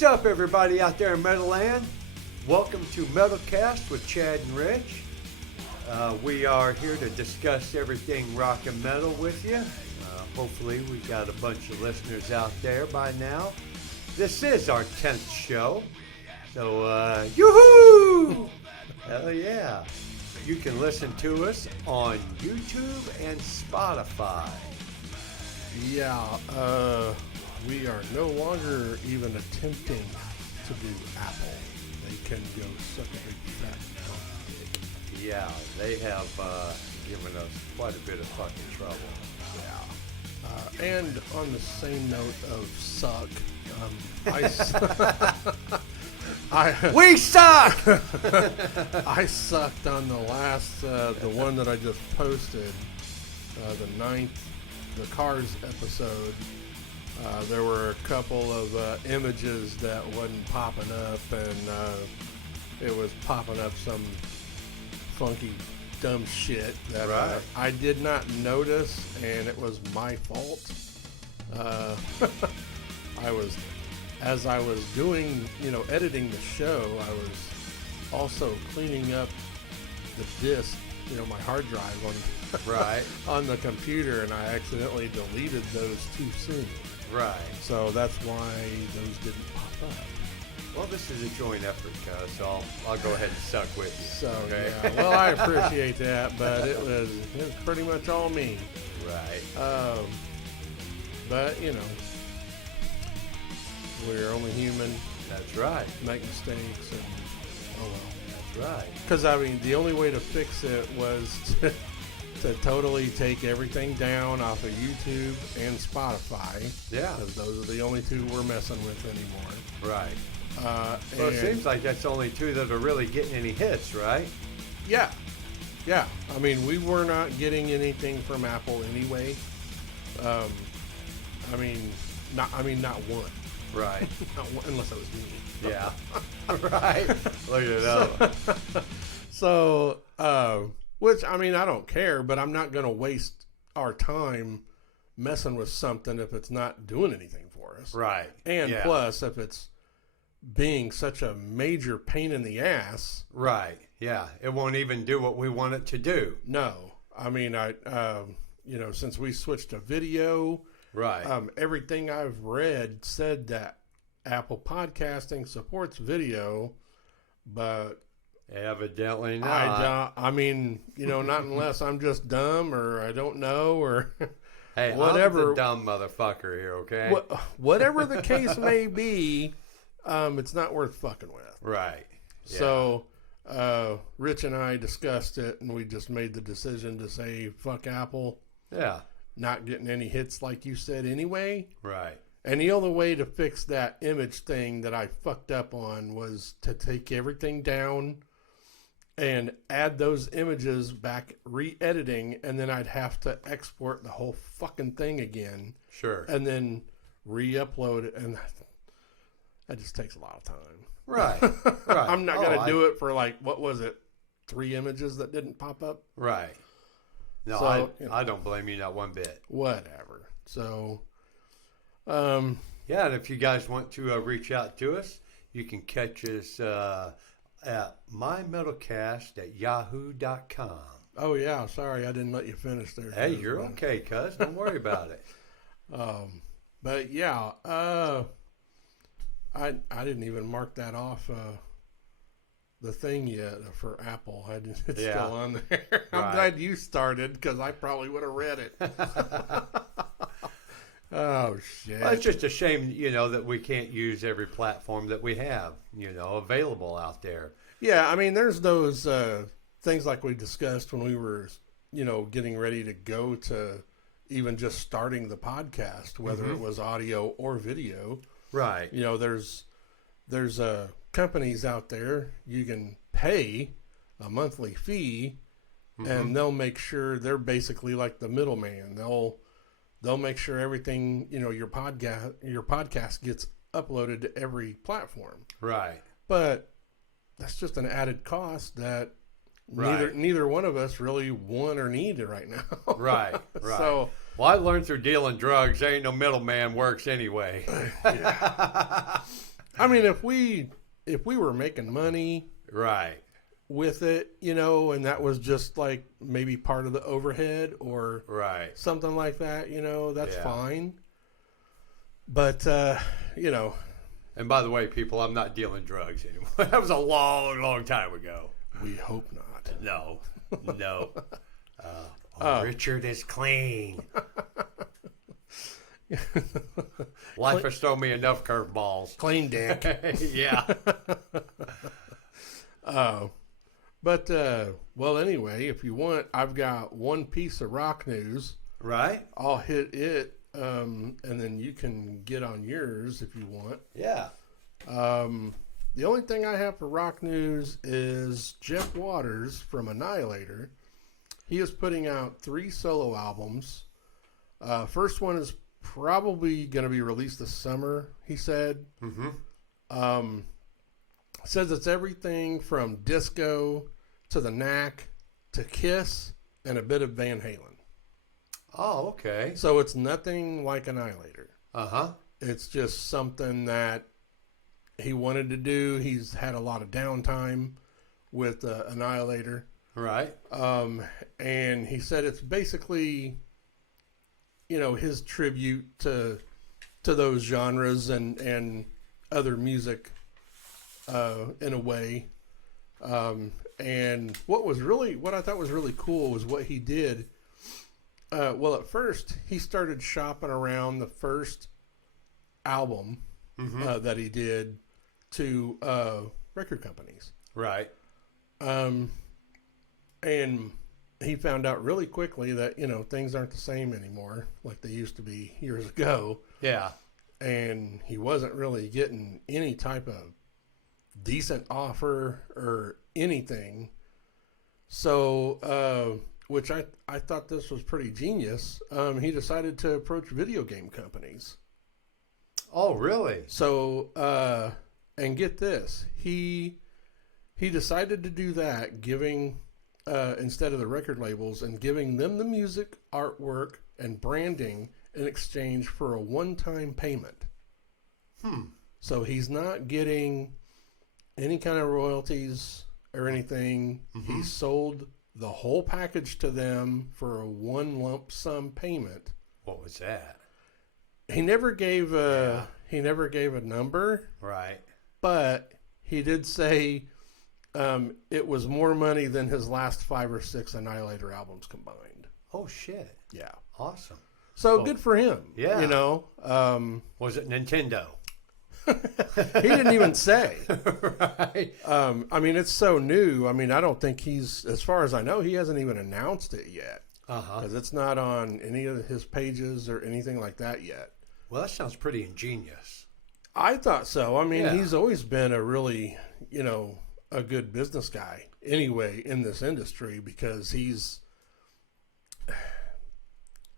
What's up, everybody out there in Metalland? Welcome to Metalcast with Chad and Rich. We are here to discuss everything rock and metal with you. Hopefully, we got a bunch of listeners out there by now. This is our 10th show. So, yoo-hoo! Hell yeah. You can listen to us on YouTube and Spotify. Yeah, we are no longer even attempting to do Apple. They can go suck a big fat dick. Yeah, they have given us quite a bit of fucking trouble. Yeah. And on the same note of suck, we suck! I sucked on the last, the one that I just posted, the 9th, the Cars episode. There were a couple of images that wasn't popping up, and it was popping up some funky, dumb shit that I did not notice, and it was my fault. As I was doing, editing the show, I was also cleaning up the disk, my hard drive on the computer, and I accidentally deleted those too soon. Right. So that's why those didn't pop up. Well, this is a joint effort, cuz, so I'll go ahead and suck with you. So, okay? yeah. Well, I appreciate that, but it was pretty much all me. Right. But, we're only human. That's right. Make mistakes, and oh well. That's right. Because, the only way to fix it was to totally take everything down off of YouTube and Spotify. Yeah. Because those are the only two we're messing with anymore. Right. Well, it seems like that's only two that are really getting any hits, right? Yeah. Yeah. We were not getting anything from Apple anyway. Not one. Right. Not one, unless it was me. Yeah. Right. Look at that. So, which, I don't care, but I'm not going to waste our time messing with something if it's not doing anything for us. Right. And plus, if it's being such a major pain in the ass. Right. Yeah. It won't even do what we want it to do. No. Since we switched to video, right. Everything I've read said that Apple Podcasting supports video, but evidently not. not unless I'm just dumb or I don't know or hey, whatever. I'm the dumb motherfucker here, okay? Whatever the case may be, it's not worth fucking with. Right. Yeah. So, Rich and I discussed it, and we just made the decision to say, fuck Apple. Yeah. Not getting any hits like you said anyway. Right. And the only way to fix that image thing that I fucked up on was to take everything down and add those images back, re-editing, and then I'd have to export the whole fucking thing again. Sure. And then re-upload it, and that just takes a lot of time. Right. Right. I'm not going to do it for 3 images that didn't pop up? Right. No, so, I don't blame you not one bit. Whatever. So, yeah, and if you guys want to reach out to us, you can catch us at mymetalcast@yahoo.com. Oh, yeah. Sorry, I didn't let you finish there. Hey, you're okay, cuz. Don't worry about it. But, yeah, I didn't even mark that off the thing yet for Apple. It's still on there. I'm glad you started because I probably would have read it. Oh, shit. Well, it's just a shame, that we can't use every platform that we have, available out there. Yeah, there's those things like we discussed when we were, getting ready to go to even just starting the podcast, whether it was audio or video. Right. There's companies out there you can pay a monthly fee, and they'll make sure they're basically like the middleman. They'll make sure everything, your podcast gets uploaded to every platform. Right. But that's just an added cost that neither one of us really want or need right now. Right. So, well, I learned through dealing drugs, there ain't no middleman works anyway. I mean, if we were making money Right. with it, you know, and that was just like maybe part of the overhead or Right. something like that, you know, that's Yeah. fine. But you know, And by the way, people, I'm not dealing drugs anymore. That was a long, long time ago. we hope not. No. No. Richard is clean. Life has thrown me enough curveballs. Clean dick. Yeah. But well, anyway, if you want, I've got one piece of rock news. Right? I'll hit it, and then you can get on yours if you want. Yeah. The only thing I have for rock news is Jeff Waters from Annihilator. He is putting out 3 solo albums. First one is probably going to be released this summer, he said. Mm-hmm. Says it's everything from disco to the Knack to Kiss and a bit of Van Halen. Oh, okay. So it's nothing like Annihilator. Uh-huh. It's just something that he wanted to do. He's had a lot of downtime with Annihilator. Right. And he said it's basically, you know, his tribute to those genres and other music in a way. And what I thought was really cool was what he did. Well, at first, he started shopping around the first album that he did to record companies. Right. And he found out really quickly that, you know, things aren't the same anymore like they used to be years ago. Yeah. And he wasn't really getting any type of decent offer or anything. So, which I thought this was pretty genius. He decided to approach video game companies. Oh, really? So, and get this, he decided to do that, giving instead of the record labels and giving them the music, artwork, and branding in exchange for a one-time payment. So he's not getting any kind of royalties or anything. He sold the whole package to them for a one lump sum payment. What was that? He never gave a number, Right. but he did say it was more money than his last 5 or 6 Annihilator albums combined. Oh, shit. Yeah. Awesome. So Well, good for him. yeah. You know, Was it Nintendo? he didn't even say. Right. I mean, it's so new. I mean, I don't think as far as I know, he hasn't even announced it yet. Uh-huh. Because it's not on any of his pages or anything like that yet. Well, that sounds pretty ingenious. I thought so. I mean, Yeah. he's always been a really, you know, a good business guy anyway in this industry because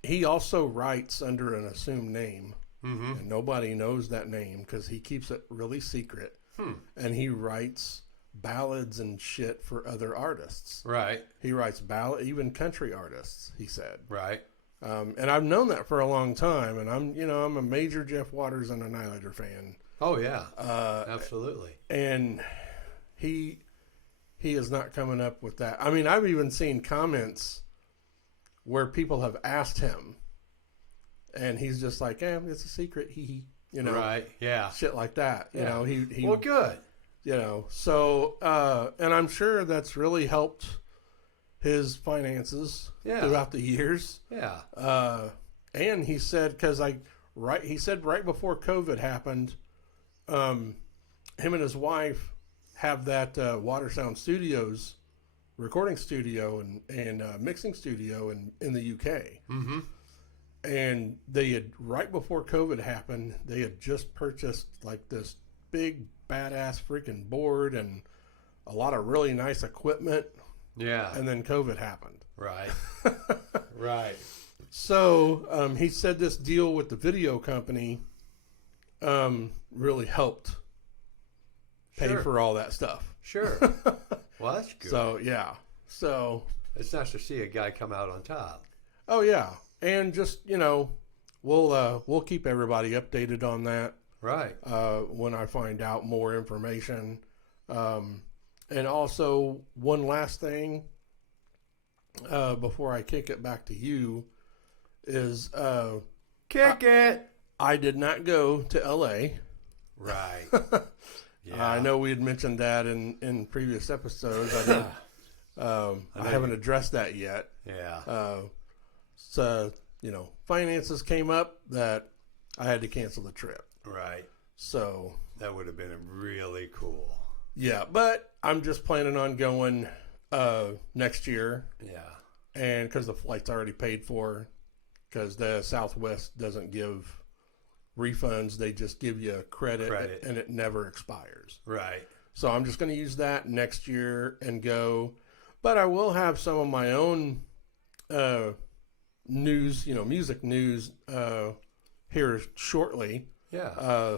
he also writes under an assumed name. And nobody knows that name because he keeps it really secret. And he writes ballads and shit for other artists. Right. He writes even country artists, he said. Right. And I've known that for a long time. And I'm a major Jeff Waters and Annihilator fan. Oh, yeah. Absolutely. And he is not coming up with that. I mean, I've even seen comments where people have asked him. And he's just like, it's a secret. You know, Right. Yeah. shit like that. You Yeah. know, he Well, good. you know, so, and I'm sure that's really helped his finances throughout the years. Yeah. And he said, he said right before COVID happened, him and his wife have that Water Sound Studios recording studio and mixing studio in the UK. Mm-hmm. And they had, right before COVID happened, they had just purchased like this big badass freaking board and a lot of really nice equipment. Yeah. And then COVID happened. Right. Right. So he said this deal with the video company really helped pay Sure. for all that stuff. Sure. Well, that's good. So, yeah. So, It's nice to see a guy come out on top. oh yeah. And just, you know, we'll keep everybody updated on that. Right. When I find out more information. And also, one last thing before I kick it back to you is Kick it. I did not go to LA. Right. Yeah. I know we had mentioned that in previous episodes. I didn't. I haven't addressed that yet. Yeah. So, finances came up that I had to cancel the trip. Right. So That would have been really cool. yeah, but I'm just planning on going next year, Yeah. and because the flight's already paid for, because the Southwest doesn't give refunds, they just give you a credit. And it never expires. Right. So I'm just going to use that next year and go. But I will have some of my own news, music news here shortly. Yeah.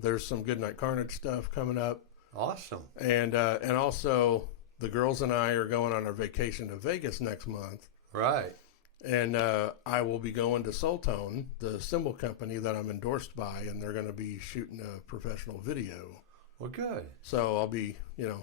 There's some Goodnight Carnage stuff coming up. Awesome. And also the girls and I are going on our vacation to Vegas next month. Right. And I will be going to Soultone, the cymbal company that I'm endorsed by, and they're going to be shooting a professional video. Well, good. So I'll be,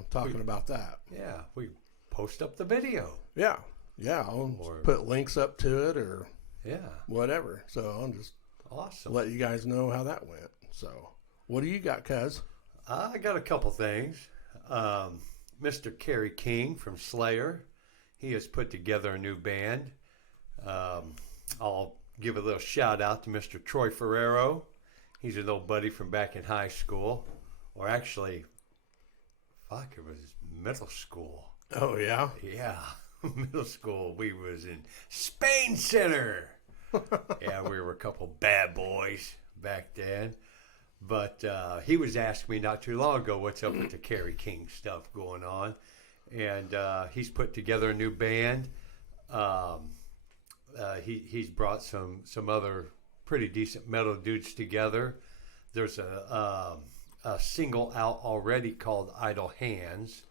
talking about that. Yeah. We post up the video. Yeah. I'll put links up to it or Yeah. whatever. So I'll just Awesome. let you guys know how that went. So what do you got, cuz? I got a couple things. Mr. Kerry King from Slayer, he has put together a new band. I'll give a little shout out to Mr. Troy Ferrero. He's an old buddy from back in high school, or actually, it was middle school. Oh, yeah? Yeah, middle school. We was in Spain Center. Yeah, we were a couple bad boys back then. But he was asking me not too long ago what's up with the Kerry King stuff going on. And he's put together a new band. He's brought some other pretty decent metal dudes together. There's a single out already called Idle Hands.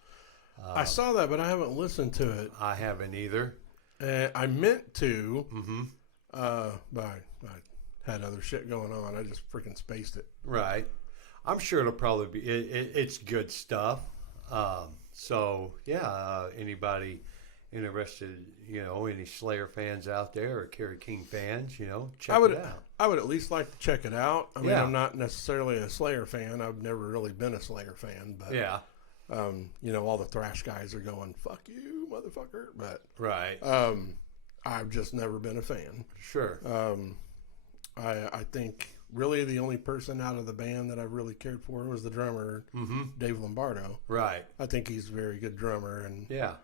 I saw that, but I haven't listened to it. I haven't either. I meant to, but I had other shit going on. I just freaking spaced it. Right. I'm sure it'll probably be, it's good stuff. So, yeah, anybody interested, any Slayer fans out there or Kerry King fans, check it out. I would at least like to check it out. I mean, Yeah. I'm not necessarily a Slayer fan. I've never really been a Slayer fan, but Yeah. all the thrash guys are going, "Fuck you, motherfucker!" But Right. I've just never been a fan. Sure. I think really the only person out of the band that I really cared for was the drummer, Dave Lombardo. Right. I think he's a very good drummer, and Yeah.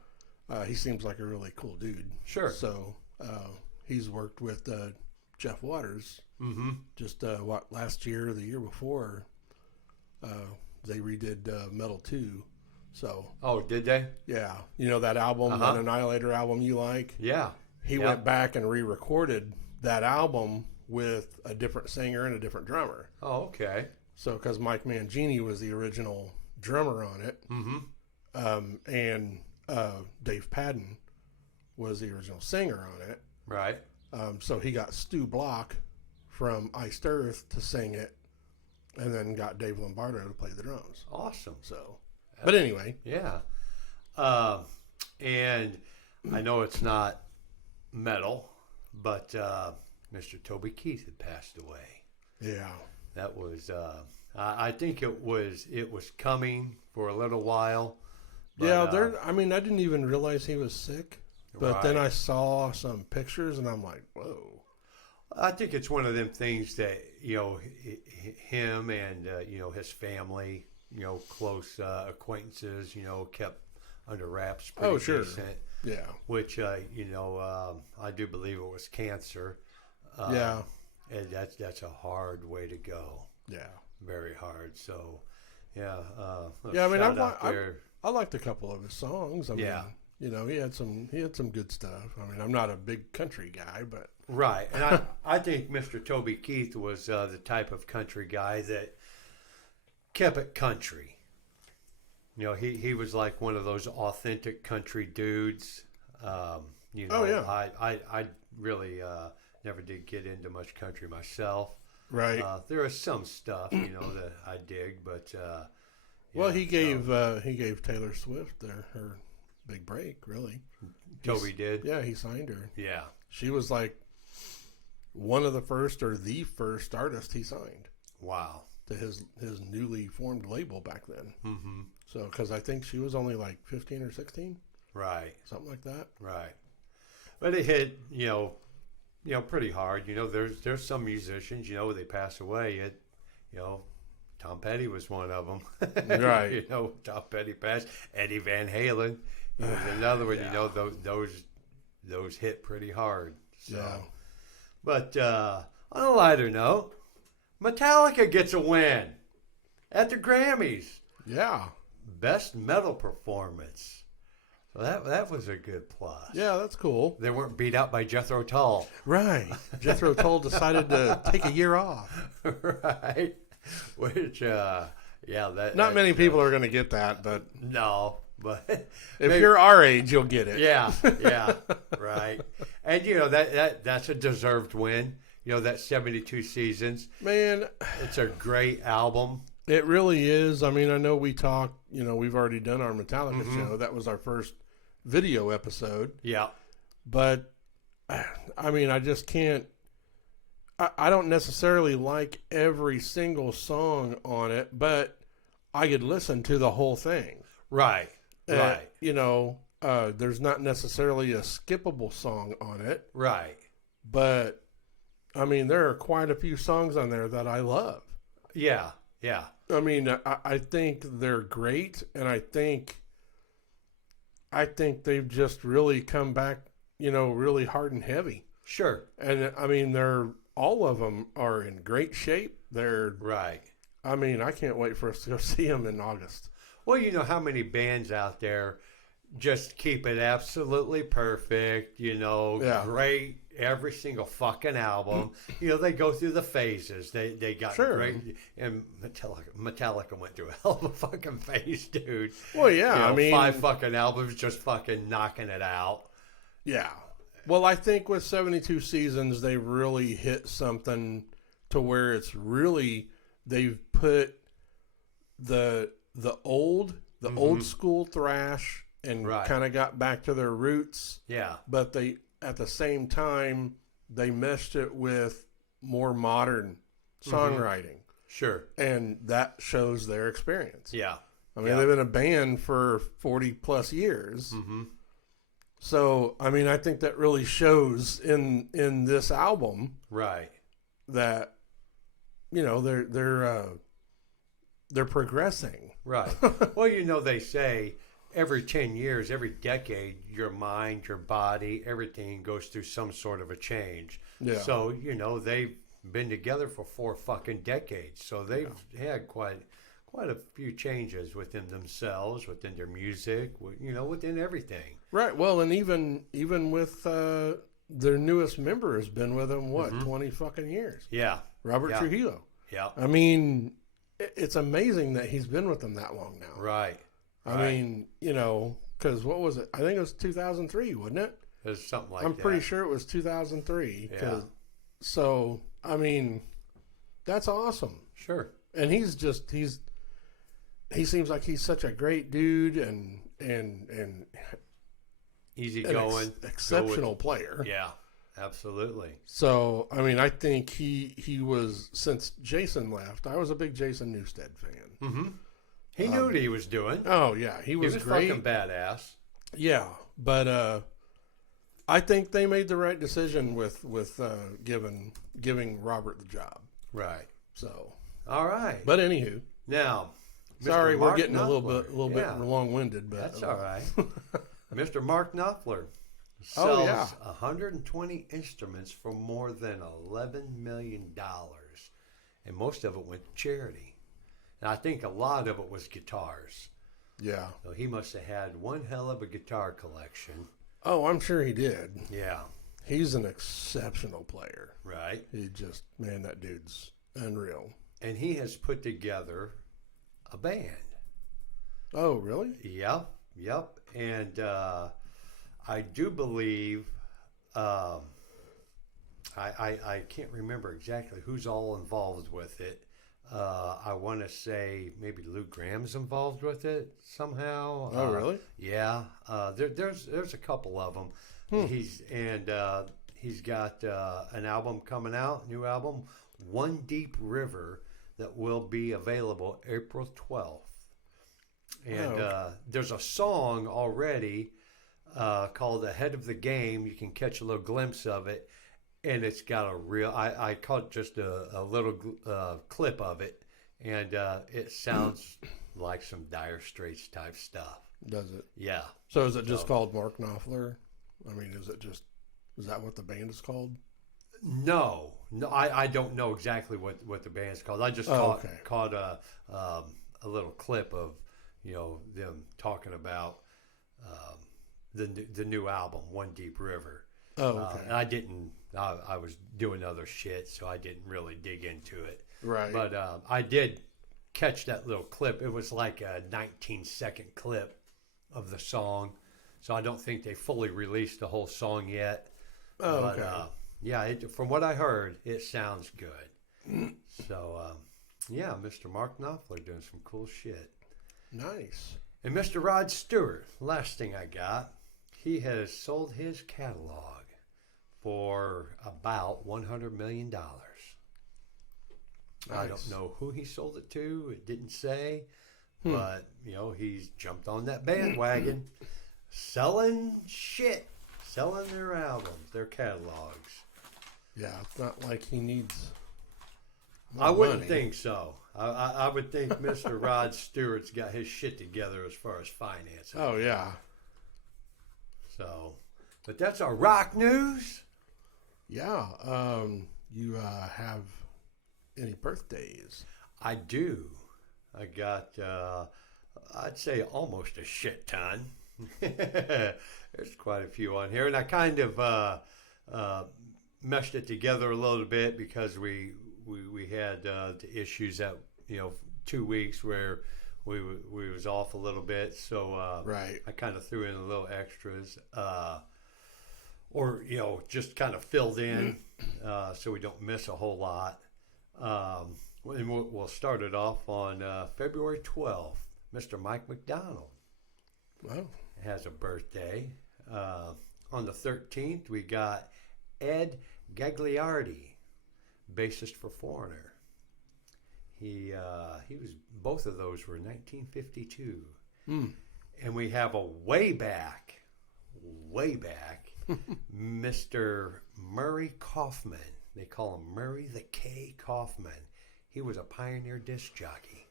he seems like a really cool dude. Sure. So he's worked with Jeff Waters. Just last year or the year before, they redid Metal 2. So Oh, did they? yeah, that album, that Annihilator album you like. Yeah. He went back and re-recorded that album with a different singer and a different drummer. Oh, okay. So because Mike Mangini was the original drummer on it, and Dave Padden was the original singer on it. Right. So he got Stu Block from Iced Earth to sing it, and then got Dave Lombardo to play the drums. Awesome. So, but anyway, Yeah. And I know it's not metal, but Mr. Toby Keith had passed away. yeah, That was I think it was coming for a little while. But, yeah. I didn't even realize he was sick, but then Right. I saw some pictures, and I'm like, whoa. I think it's one of them things that him and his family, close acquaintances, kept under wraps. Pretty Oh, sure. decent, Yeah, which I do believe it was cancer. yeah, And that's a hard way to go. yeah. Very hard. So, yeah. Yeah, I mean, shout out there. I liked a couple of his songs. I Yeah. mean, he had some good stuff. I mean, I'm not a big country guy, but Right, and I think Mr. Toby Keith was the type of country guy that kept it country. He was like one of those authentic country dudes. Oh, yeah. I really never did get into much country myself. Right. There is some stuff, that I dig, but Well, he gave Taylor Swift her big break, really. Toby did. Yeah, he signed her. Yeah. She was like one of the first or the first artist he signed. Wow. To his newly formed label back then. Mm-hmm. So, because I think she was only like 15 or 16. Right. Something like that. Right. But it hit, pretty hard. There's some musicians, they pass away. Tom Petty was one of them. Right. Tom Petty passed. Eddie Van Halen. He was another one. Yeah. Those hit pretty hard. So. Yeah. But on a lighter note, Metallica gets a win at the Grammys. Yeah. Best metal performance. So that was a good plus. Yeah, that's cool. They weren't beat out by Jethro Tull. Right. Jethro Tull decided to take a year off. Right. Which, Not many people are going to get that, but... No, but... If you're our age, you'll get it. Yeah, right. And, that's a deserved win. That 72 seasons. Man. It's a great album. It really is. I mean, I know we talked, we've already done our Metallica show. That was our first video episode. Yeah. But, I mean, I just can't. I don't necessarily like every single song on it, but I could listen to the whole thing. Right. Right. There's not necessarily a skippable song on it. Right. But, I mean, there are quite a few songs on there that I love. Yeah. Yeah. I mean, I think they're great, and I think they've just really come back, really hard and heavy. Sure. And, I mean, all of them are in great shape. They're right. I mean, I can't wait for us to go see them in August. Well, you know how many bands out there just keep it absolutely perfect, great every single fucking album. They go through the phases. They got great, and Metallica went through a hell of a fucking phase, dude. Well, yeah, I mean 5 fucking albums just fucking knocking it out. Yeah. Well, I think with 72 seasons, they really hit something to where it's really, they've put the old school thrash and kind of got back to their roots. Yeah. But they, at the same time, they meshed it with more modern songwriting. Sure. And that shows their experience. Yeah. I mean, they've been a band for 40 plus years. Mm-hmm. So, I mean, I think that really shows in this album. Right. That, they're progressing. Right. Well, they say every 10 years, every decade, your mind, your body, everything goes through some sort of a change. Yeah. So, they've been together for 4 fucking decades. So they've had quite a few changes within themselves, within their music, within everything. Right. Well, and even with their newest member has been with them, 20 fucking years? Yeah. Robert Trujillo. Yeah. I mean, it's amazing that he's been with them that long now. Right. I mean, because what was it? I think it was 2003, wasn't it? It was something like that. I'm pretty sure it was 2003. Yeah. So, I mean, that's awesome. Sure. And he seems like he's such a great dude and easygoing, exceptional player. Yeah, absolutely. So, I mean, I think he was, since Jason left, I was a big Jason Newsted fan. Mm-hmm. He knew what he was doing. Oh, yeah. He was great. Fucking badass. Yeah, but I think they made the right decision with giving Robert the job. Right. So. All right. But anywho. Now. Sorry, we're getting Knopfler. a little bit long-winded, but that's all right. Mr. Mark Knopfler sells 120 instruments for more than $11 million, and most of it went to charity. And I think a lot of it was guitars. Yeah. So he must have had one hell of a guitar collection. Oh, I'm sure he did. Yeah. He's an exceptional player. Right. That dude's unreal. And he has put together a band. Oh, really? Yep. And I do believe I can't remember exactly who's all involved with it. I want to say maybe Lou Graham's involved with it somehow. Oh, really? Yeah. There's a couple of them. He's got an album coming out, new album, One Deep River, that will be available April 12th. And there's a song already called Ahead of the Game. You can catch a little glimpse of it. And it's got a real, I caught just a little clip of it. And it sounds like some Dire Straits type stuff. Does it? Yeah. So is it just called Mark Knopfler? I mean, is that what the band is called? No, I don't know exactly what the band's called. I just caught a little clip of, them talking about the new album, One Deep River. Oh, okay. And I was doing other shit, so I didn't really dig into it. Right. But I did catch that little clip. It was like a 19-second clip of the song, so I don't think they fully released the whole song yet. Oh, but, okay. Yeah, from what I heard, it sounds good. So, Mr. Mark Knopfler doing some cool shit. Nice. And Mr. Rod Stewart, last thing I got, he has sold his catalog for about $100 million. Nice. I don't know who he sold it to. It didn't say. But, he's jumped on that bandwagon. Selling their albums, their catalogs. Yeah, it's not like he needs I wouldn't money. think so. I would think Mr. Rod Stewart's got his shit together as far as finances. Oh, yeah. So, but that's our rock news. Yeah. You have any birthdays? I do. I got, I'd say almost a shit ton. There's quite a few on here. And I kind of meshed it together a little bit because we had the issues that, 2 weeks where we was off a little bit. So Right. I kind of threw in a little extras. Or, just kind of filled in so we don't miss a whole lot. And we'll start it off on February 12th. Mr. Mike McDonald has a birthday. On the 13th, we got Ed Gagliardi, bassist for Foreigner. He was, both of those were 1952. And we have a way back, Mr. Murray Kaufman. They call him Murray the K. Kaufman. He was a pioneer disc jockey.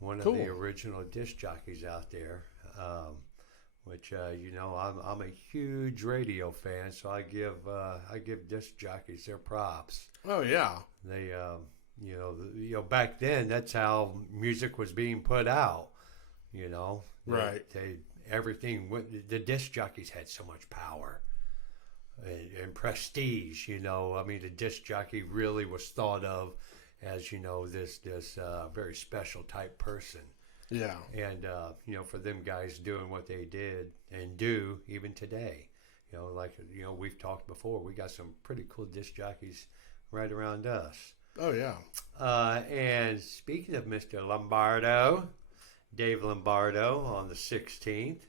One of the original disc jockeys out there. Which I'm a huge radio fan, so I give disc jockeys their props. Oh, yeah. They back then that's how music was being put out. Right. The disc jockeys had so much power and prestige. The disc jockey really was thought of as this very special type person. Yeah. And, for them guys doing what they did and do even today, we've talked before, we got some pretty cool disc jockeys right around us. Oh, yeah. And speaking of Mr. Lombardo, Dave Lombardo on the 16th,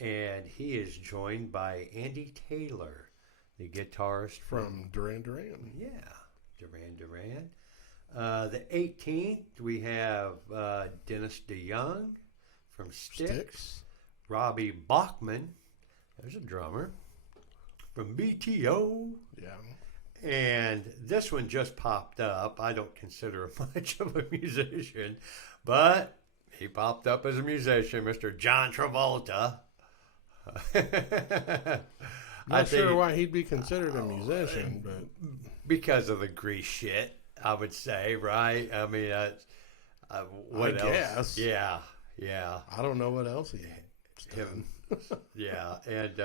and he is joined by Andy Taylor, the guitarist From Duran Duran. Yeah, Duran Duran. The 18th, we have Dennis DeYoung from Styx. Robbie Bachman, there's a drummer, from BTO. Yeah. And this one just popped up. I don't consider him much of a musician, but he popped up as a musician, Mr. John Travolta. Not sure why he'd be considered a musician, but because of the Grease shit, I would say, right? I mean, what else? Guess. Yeah. I don't know what else he had. Yeah, and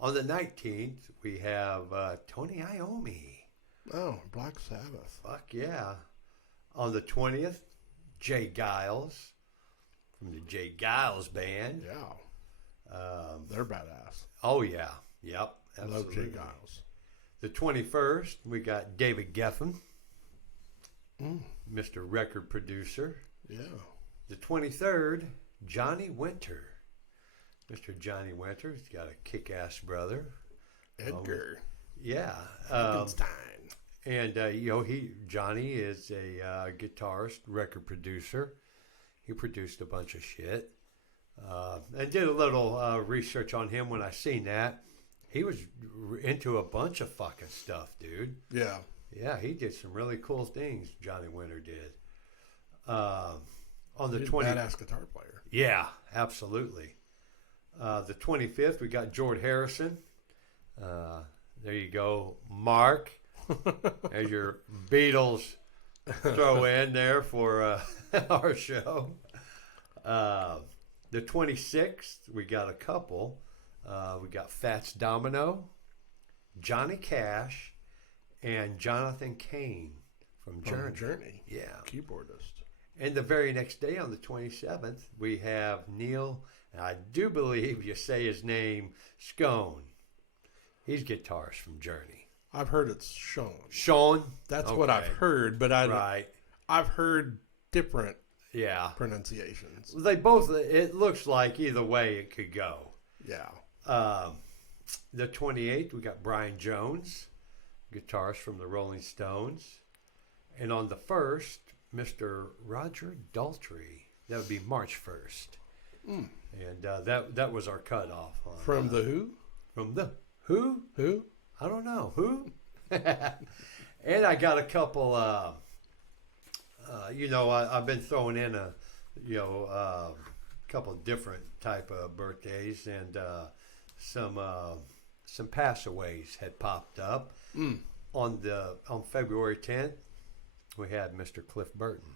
on the 19th, we have Tony Iommi. Oh, Black Sabbath. Fuck yeah. On the 20th, Jay Giles from the Jay Giles Band. Yeah. They're badass. Oh, yeah. Yep. I love Jay Giles. The 21st, we got David Geffen, Mr. Record Producer. Yeah. The 23rd, Johnny Winter. Mr. Johnny Winter, he's got a kick-ass brother. Edgar. Yeah. Frankenstein. And, Johnny is a guitarist, record producer. He produced a bunch of shit. And did a little research on him when I seen that. He was into a bunch of fucking stuff, dude. Yeah. Yeah, he did some really cool things, Johnny Winter did. On the He's 20th. a badass guitar player. Yeah, absolutely. The 25th, we got George Harrison. There you go, Mark. As your Beatles throw in there for our show. The 26th, we got a couple. We got Fats Domino, Johnny Cash, and Jonathan Cain from Journey. Yeah. Keyboardist. And the very next day on the 27th, we have Neil, and I do believe you say his name, Scone. He's guitarist from Journey. I've heard it's Sean. Sean? That's what I've heard, but I've heard different pronunciations. They both, it looks like either way it could go. Yeah. The 28th, we got Brian Jones, guitarist from the Rolling Stones. And on the 1st, Mr. Roger Daltrey. That would be March 1st. And that was our cutoff. From the who? From the who? Who? I don't know. Who? And I got a couple, I've been throwing in a couple different type of birthdays, and some passaways had popped up. On February 10th, we had Mr. Cliff Burton.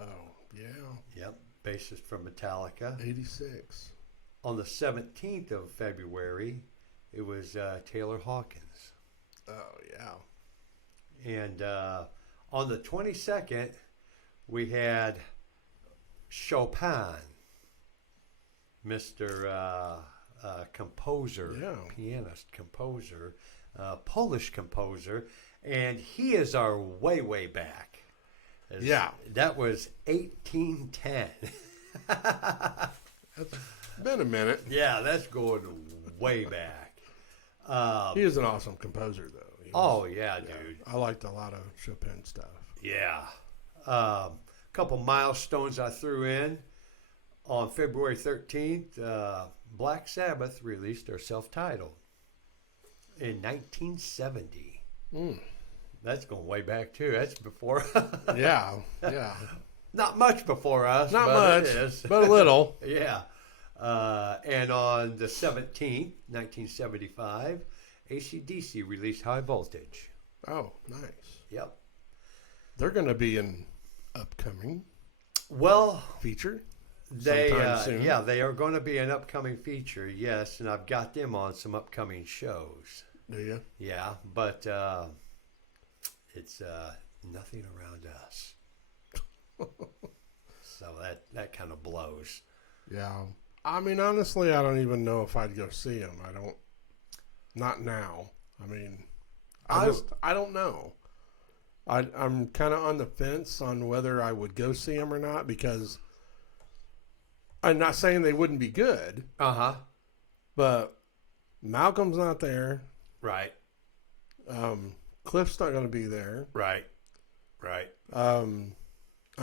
Oh, yeah. Yep, bassist from Metallica. 86. On the 17th of February, it was Taylor Hawkins. Oh, yeah. And on the 22nd, we had Chopin, Mr. Composer, pianist, composer, Polish composer, and he is our way back. That was 1810. That's been a minute. Yeah, that's going way back. He is an awesome composer, though. Dude. I liked a lot of Chopin stuff. Yeah. A couple milestones I threw in. On February 13th, Black Sabbath released their self-titled in 1970. That's going way back, too. That's before. Yeah. Not much before us. Not but much, it is. but a little. Yeah. And on the 17th, 1975, AC/DC released High Voltage. Oh, nice. Yep. They're going to be an upcoming feature. They soon. they are going to be an upcoming feature, yes, and I've got them on some upcoming shows. Do you? Yeah, but it's nothing around us. So that kind of blows. Yeah. I mean, honestly, I don't even know if I'd go see them. Not now. I mean, I don't know. I'm kind of on the fence on whether I would go see them or not, because I'm not saying they wouldn't be good. But Malcolm's not there. Right. Cliff's not going to be there. Right. I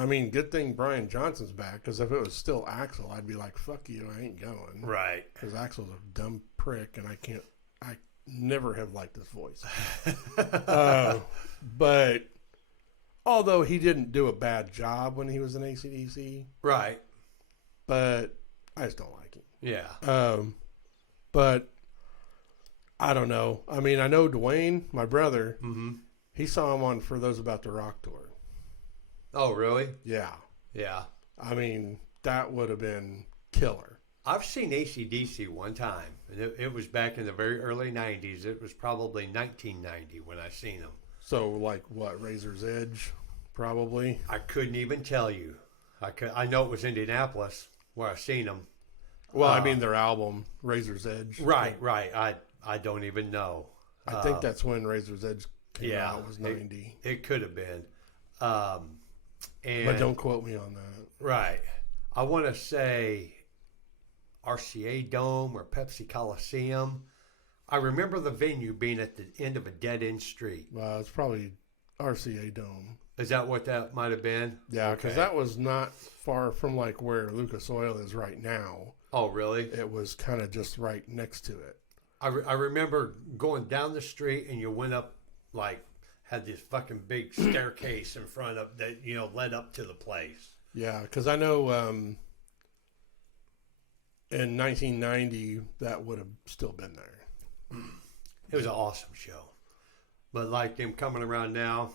mean, good thing Brian Johnson's back, because if it was still Axl, I'd be like, fuck you, I ain't going. Right. Because Axl's a dumb prick, and I never have liked his voice. But although he didn't do a bad job when he was in AC/DC. Right. But I just don't like him. Yeah. But I don't know. I mean, I know Dwayne, my brother, he saw him on For Those About to Rock tour. Oh, really? Yeah. Yeah. I mean, that would have been killer. I've seen AC/DC one time, and it was back in the very early 90s. It was probably 1990 when I seen them. So, like, what, Razor's Edge, probably? I couldn't even tell you. I know it was Indianapolis where I seen them. Well, I mean their album, Razor's Edge. Right. I don't even know. I think that's when Razor's Edge came out. It was 90. It could have been. But don't quote me on that. Right. I want to say RCA Dome or Pepsi Coliseum. I remember the venue being at the end of a dead-end street. Well, it's probably RCA Dome. Is that what that might have been? Yeah, because that was not far from like where Lucas Oil is right now. Oh, really? It was kind of just right next to it. I remember going down the street and you went up, like, had this fucking big staircase in front of that, led up to the place. Yeah, because I know in 1990 that would have still been there. It was an awesome show. But like them coming around now,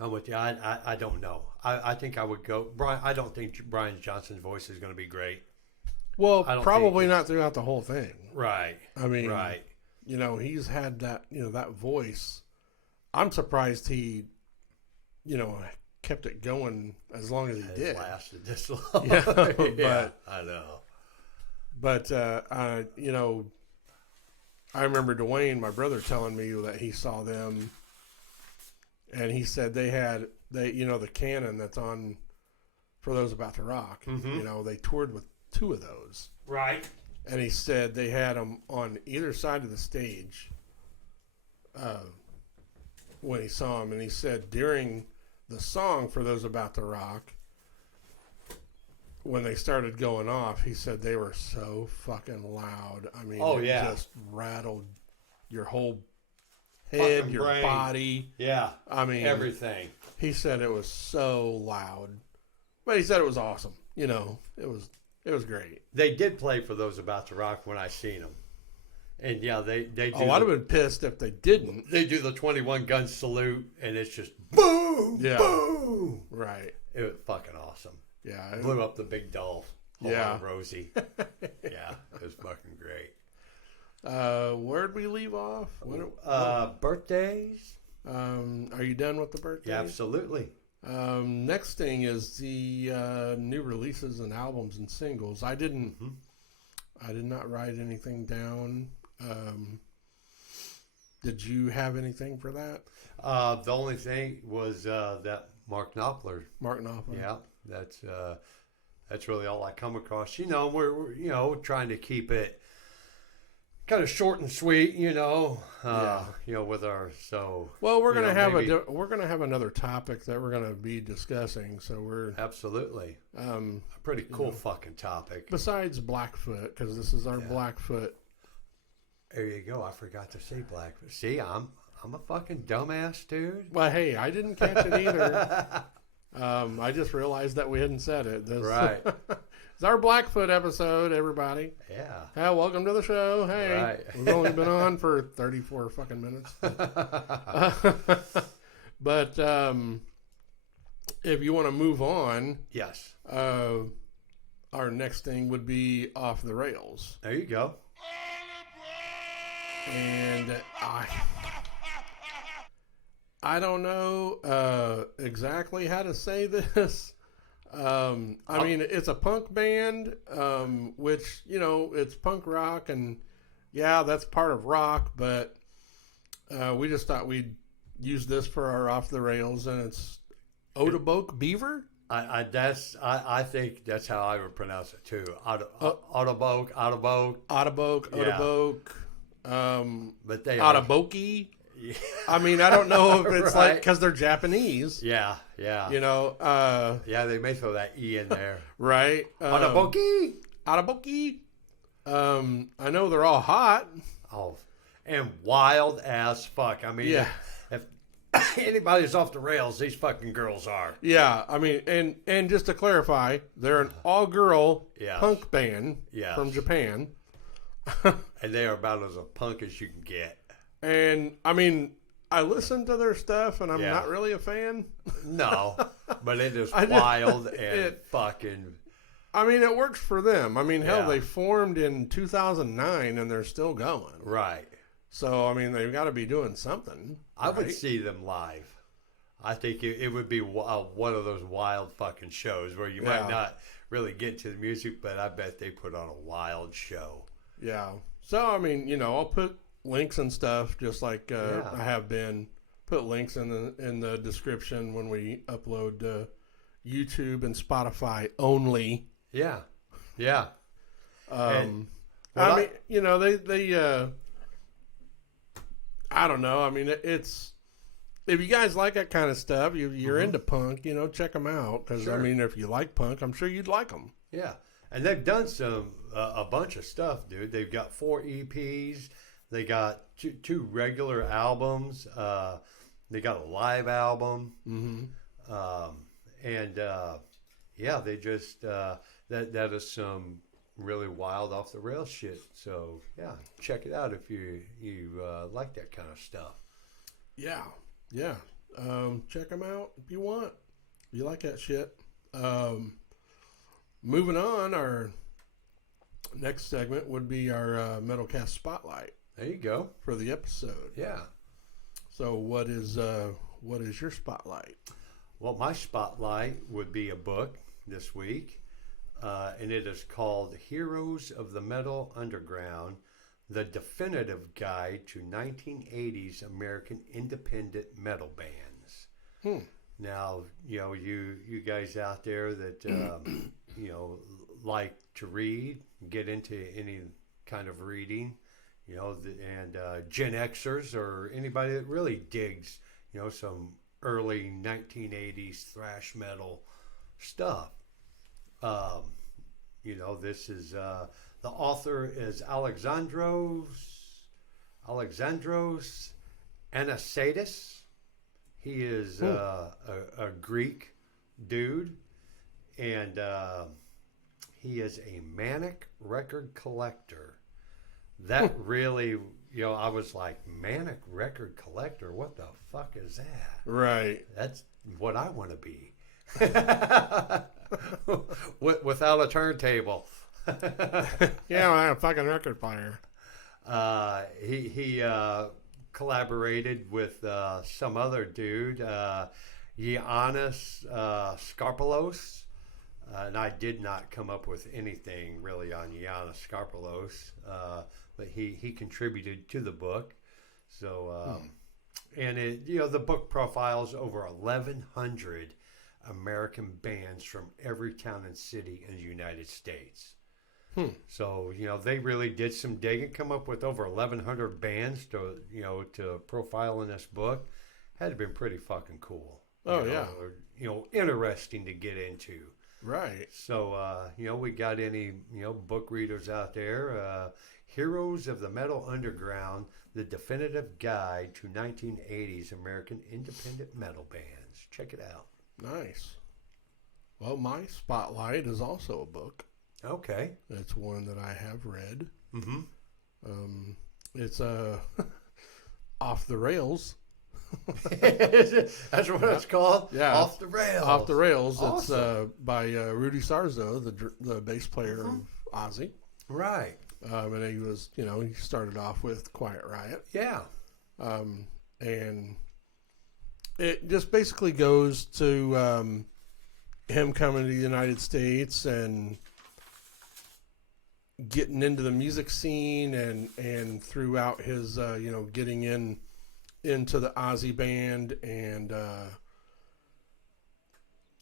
I'm with you. I don't know. I think I would go. Brian. I don't think Brian Johnson's voice is going to be great. Well, probably not throughout the whole thing. Right. I mean, right. He's had that, that voice. I'm surprised he, kept it going as long as he did. Lasted this long. Yeah, but I know. But I remember Dwayne, my brother, telling me that he saw them, and he said they the cannon that's on For Those About to Rock. Mm-hmm. They toured with 2 of those. Right. And he said they had them on either side of the stage when he saw them. And he said during the song For Those About to Rock, when they started going off, he said they were so fucking loud. I mean, it just rattled your whole head, fucking your brain. Body. Yeah. I mean, everything. He said it was so loud. But he said it was awesome. It was great. They did play For Those About to Rock when I seen them. And yeah, they do. Oh, I'd have been pissed if they didn't. They do the 21 gun salute and it's just boom, boom. Right. It was fucking awesome. Yeah. Blew up the big doll. Yeah. Rosie. Yeah. It was fucking great. Where'd we leave off? Birthdays. Are you done with the birthdays? Yeah, absolutely. Next thing is the new releases and albums and singles. I did not write anything down. Did you have anything for that? The only thing was that Mark Knopfler. Mark Knopfler. Yeah, that's really all I come across. We're trying to keep it kind of short and sweet. With our Well, we're gonna have another topic that we're gonna be discussing. So we're absolutely a pretty cool fucking topic. Besides Blackfoot, because this is our Blackfoot. There you go. I forgot to say Blackfoot. See, I'm a fucking dumbass, dude. Well, hey, I didn't catch it either. I just realized that we hadn't said it. Right. It's our Blackfoot episode, everybody. Yeah. Welcome to the show. Hey, right. We've only been on for 34 fucking minutes. But if you want to move on, yes. Our next thing would be Off the Rails. There you go. And I don't know exactly how to say this. I mean, it's a punk band, which, it's punk rock, and that's part of rock, but we just thought we'd use this for our Off the Rails, and it's Odaboke Beaver? I think that's how I would pronounce it too. Odaboke. But they Odaboke. Yeah. I mean, I don't know if it's right. Like because they're Japanese. Yeah. Yeah, they may throw that E in there. Right. Odaboke. I know they're all hot. Oh, and wild as fuck. I mean, if anybody's off the rails, these fucking girls are. Yeah, I mean, and just to clarify, they're an all-girl punk band from Japan. And they are about as a punk as you can get. And, I mean, I listen to their stuff, and I'm not really a fan. No, but it is wild and fucking... I mean, it works for them. I mean, hell, they formed in 2009, and they're still going. Right. So, I mean, they've got to be doing something. I would see them live. I think it would be one of those wild fucking shows where you might not really get to the music, but I bet they put on a wild show. Yeah. So, I mean, I'll put links and stuff, just like Yeah. I have been. Put links in the description when we upload to YouTube and Spotify only. Yeah. Yeah. Well, well, I mean, you know, they I don't know. I mean, it's if you guys like that kind of stuff, you're into punk, you know, check them out. Because Sure. I mean, if you like punk, I'm sure you'd like them. Yeah, and they've done some a bunch of stuff, dude. They've got 4 EPs. They got two regular albums. They got a live album. And yeah, they just that is some really wild off the rails shit. So yeah, check it out if you like that kind of stuff. Yeah. Check them out if you want. If you like that shit. Moving on, our next segment would be our Metalcast Spotlight There you go. for the episode. Yeah. So what is your spotlight? Well, my spotlight would be a book this week, and it is called Heroes of the Metal Underground, The Definitive Guide to 1980s American Independent Metal Bands. Now, you know, you guys out there that, you know, like to read, get into any kind of reading, you know, and Gen Xers or anybody that really digs, you know, some early 1980s thrash metal stuff. You know, this is the author is Alexandros Anastasis. He is a Greek dude, and he is a manic record collector. That really, you know, I was like, manic record collector? What the fuck is that? Right. That's what I want to be. Without a turntable. Yeah, I'm a fucking record player. He collaborated with some other dude, Giannis Skarpalos. And I did not come up with anything really on Giannis Skarpalos, but he contributed to the book. So, and it, you know, the book profiles over 1,100 American bands from every town and city in the United States. So, you know, they really did some digging, come up with over 1,100 bands to, you know, to profile in this book. Had to been pretty fucking cool. Oh, you know, yeah. or, you know, interesting to get into. Right. So, you know, we got any, you know, book readers out there. Heroes of the Metal Underground, The Definitive Guide to 1980s American Independent Metal Bands. Check it out. Nice. Well, my spotlight is also a book. Okay. It's one that I have read. Mm-hmm. It's Off the Rails. That's what it's called? Yeah. Off the Rails. Off the Rails. Awesome. It's by Rudy Sarzo, the bass player of Ozzy. Right. And he was, you know, he started off with Quiet Riot. Yeah. And it just basically goes to him coming to the United States and getting into the music scene and throughout his, you know, getting into the Ozzy band and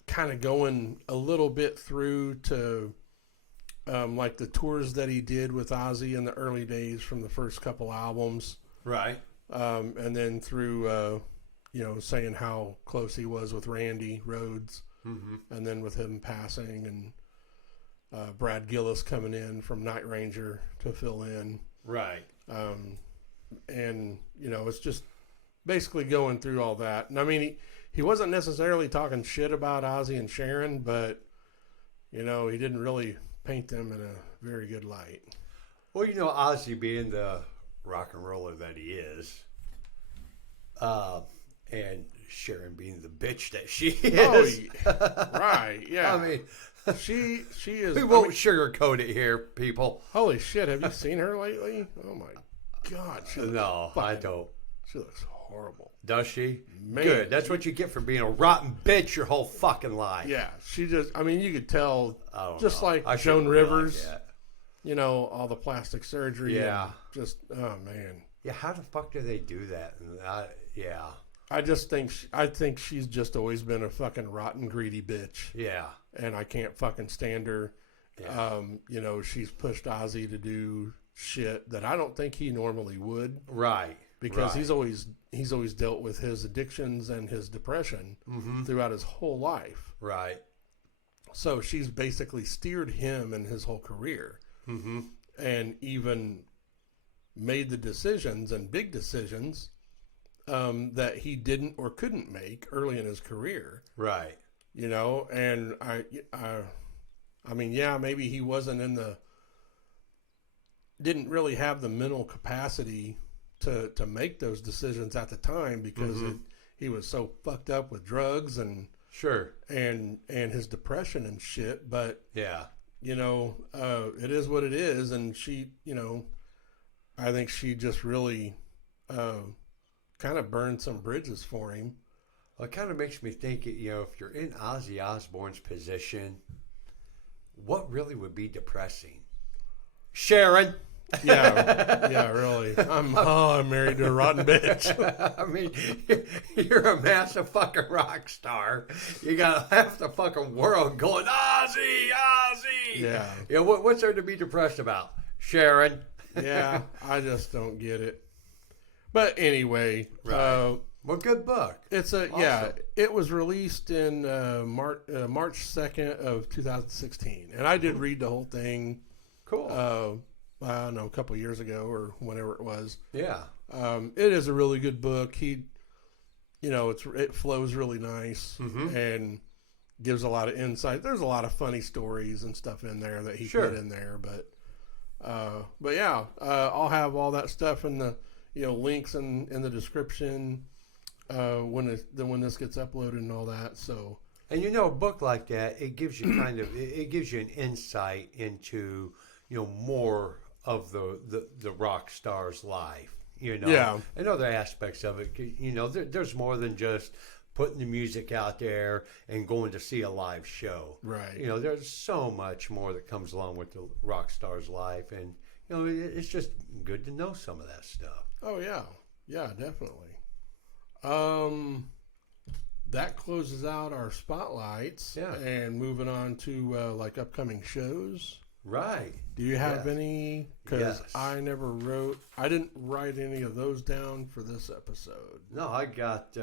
kind of going a little bit through to like the tours that he did with Ozzy in the early days from the first couple albums. Right. And then through, you know, saying how close he was with Randy Rhoads, and then with him passing and Brad Gillis coming in from Night Ranger to fill in. Right. And, you know, it's just basically going through all that. And I mean, he wasn't necessarily talking shit about Ozzy and Sharon, but, you know, he didn't really paint them in a very good light. Well, you know, Ozzy being the rock and roller that he is, and Sharon being the bitch that she is. Oh, right, yeah. I mean, she is. we won't sugarcoat it here, people. Holy shit! Have you seen her lately? Oh my god! No, I don't. She looks horrible. Does she? Man. Good. That's what you get for being a rotten bitch your whole fucking life. Yeah, she just. I mean, you could tell. I don't Just know. like I Joan shouldn't Rivers. realize that. You know, all the plastic surgery. Yeah. and just oh man. Yeah, how the fuck do they do that? And yeah, I think she's just always been a fucking rotten, greedy bitch, yeah, and I can't fucking stand her. yeah. You know, she's pushed Ozzy to do shit that I don't think he normally would, Right. because right. he's always dealt with his addictions and his depression Mm-hmm. throughout his whole life. Right. So she's basically steered him in his whole career, Mm-hmm. and even made the decisions and big decisions that he didn't or couldn't make early in his career. Right. You know, and I mean, yeah, maybe he didn't really have the mental capacity to make those decisions at the time, because he was so fucked up with drugs and Sure. and his depression and shit. But Yeah. you know, it is what it is, and she, you know, I think she just really kind of burned some bridges for him. Well, it kind of makes me think, if you're in Ozzy Osbourne's position, what really would be depressing? Sharon. Yeah, really. I'm married to a rotten bitch. I mean, you're a massive fucking rock star. You got half the fucking world going, Ozzy, Ozzy. Yeah. What's there to be depressed about? Sharon. Yeah, I just don't get it. But anyway, Right. Well, good book. it's a Awesome. yeah. It was released in March 2nd of 2016, and I did read the whole thing. Cool. I don't know, a couple years ago or whenever it was. Yeah. It is a really good book. It flows really nice Mhm. and gives a lot of insight. There's a lot of funny stories and stuff in there that he Sure. put in there, but yeah, I'll have all that stuff in the links in the description when this gets uploaded and all that. So, And a book like that, it gives you it gives you an insight into more of the rock star's life, Yeah. and other aspects of it. There's more than just putting the music out there and going to see a live show. right. There's so much more that comes along with the rock star's life, and it's just good to know some of that stuff. Oh yeah, yeah, definitely. That closes out our spotlights. Yeah. And moving on to like upcoming shows. Right. Do you have Yes. any? Because Yes. I didn't write any of those down for this episode. No, I got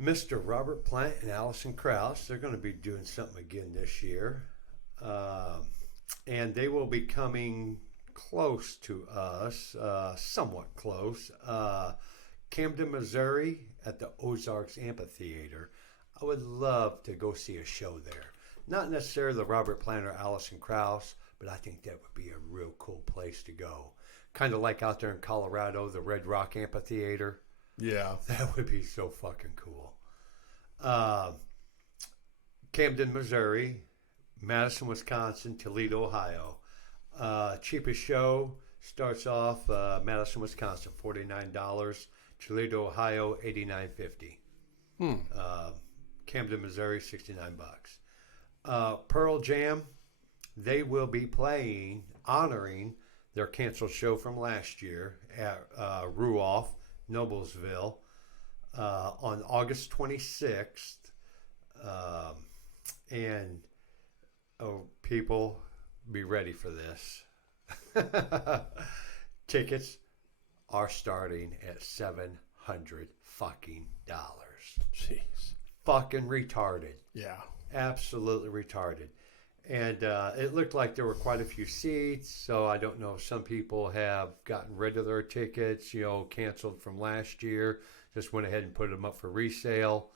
Mr. Robert Plant and Allison Krauss. They're going to be doing something again this year. And they will be coming close to us, somewhat close. Camden, Missouri at the Ozarks Amphitheater. I would love to go see a show there. Not necessarily the Robert Plant or Allison Krauss, but I think that would be a real cool place to go. Kind of like out there in Colorado, the Red Rock Amphitheater. Yeah. That would be so fucking cool. Camden, Missouri, Madison, Wisconsin, Toledo, Ohio. Cheapest show starts off Madison, Wisconsin, $49. Toledo, Ohio, $89.50. Camden, Missouri, $69. Pearl Jam, they will be honoring their canceled show from last year at Ruoff, Noblesville, on August 26th. And people, be ready for this. Tickets are starting at $700 fucking dollars. Jeez. Fucking retarded. Yeah. Absolutely retarded. And it looked like there were quite a few seats, so I don't know if some people have gotten rid of their tickets, canceled from last year, just went ahead and put them up for resale.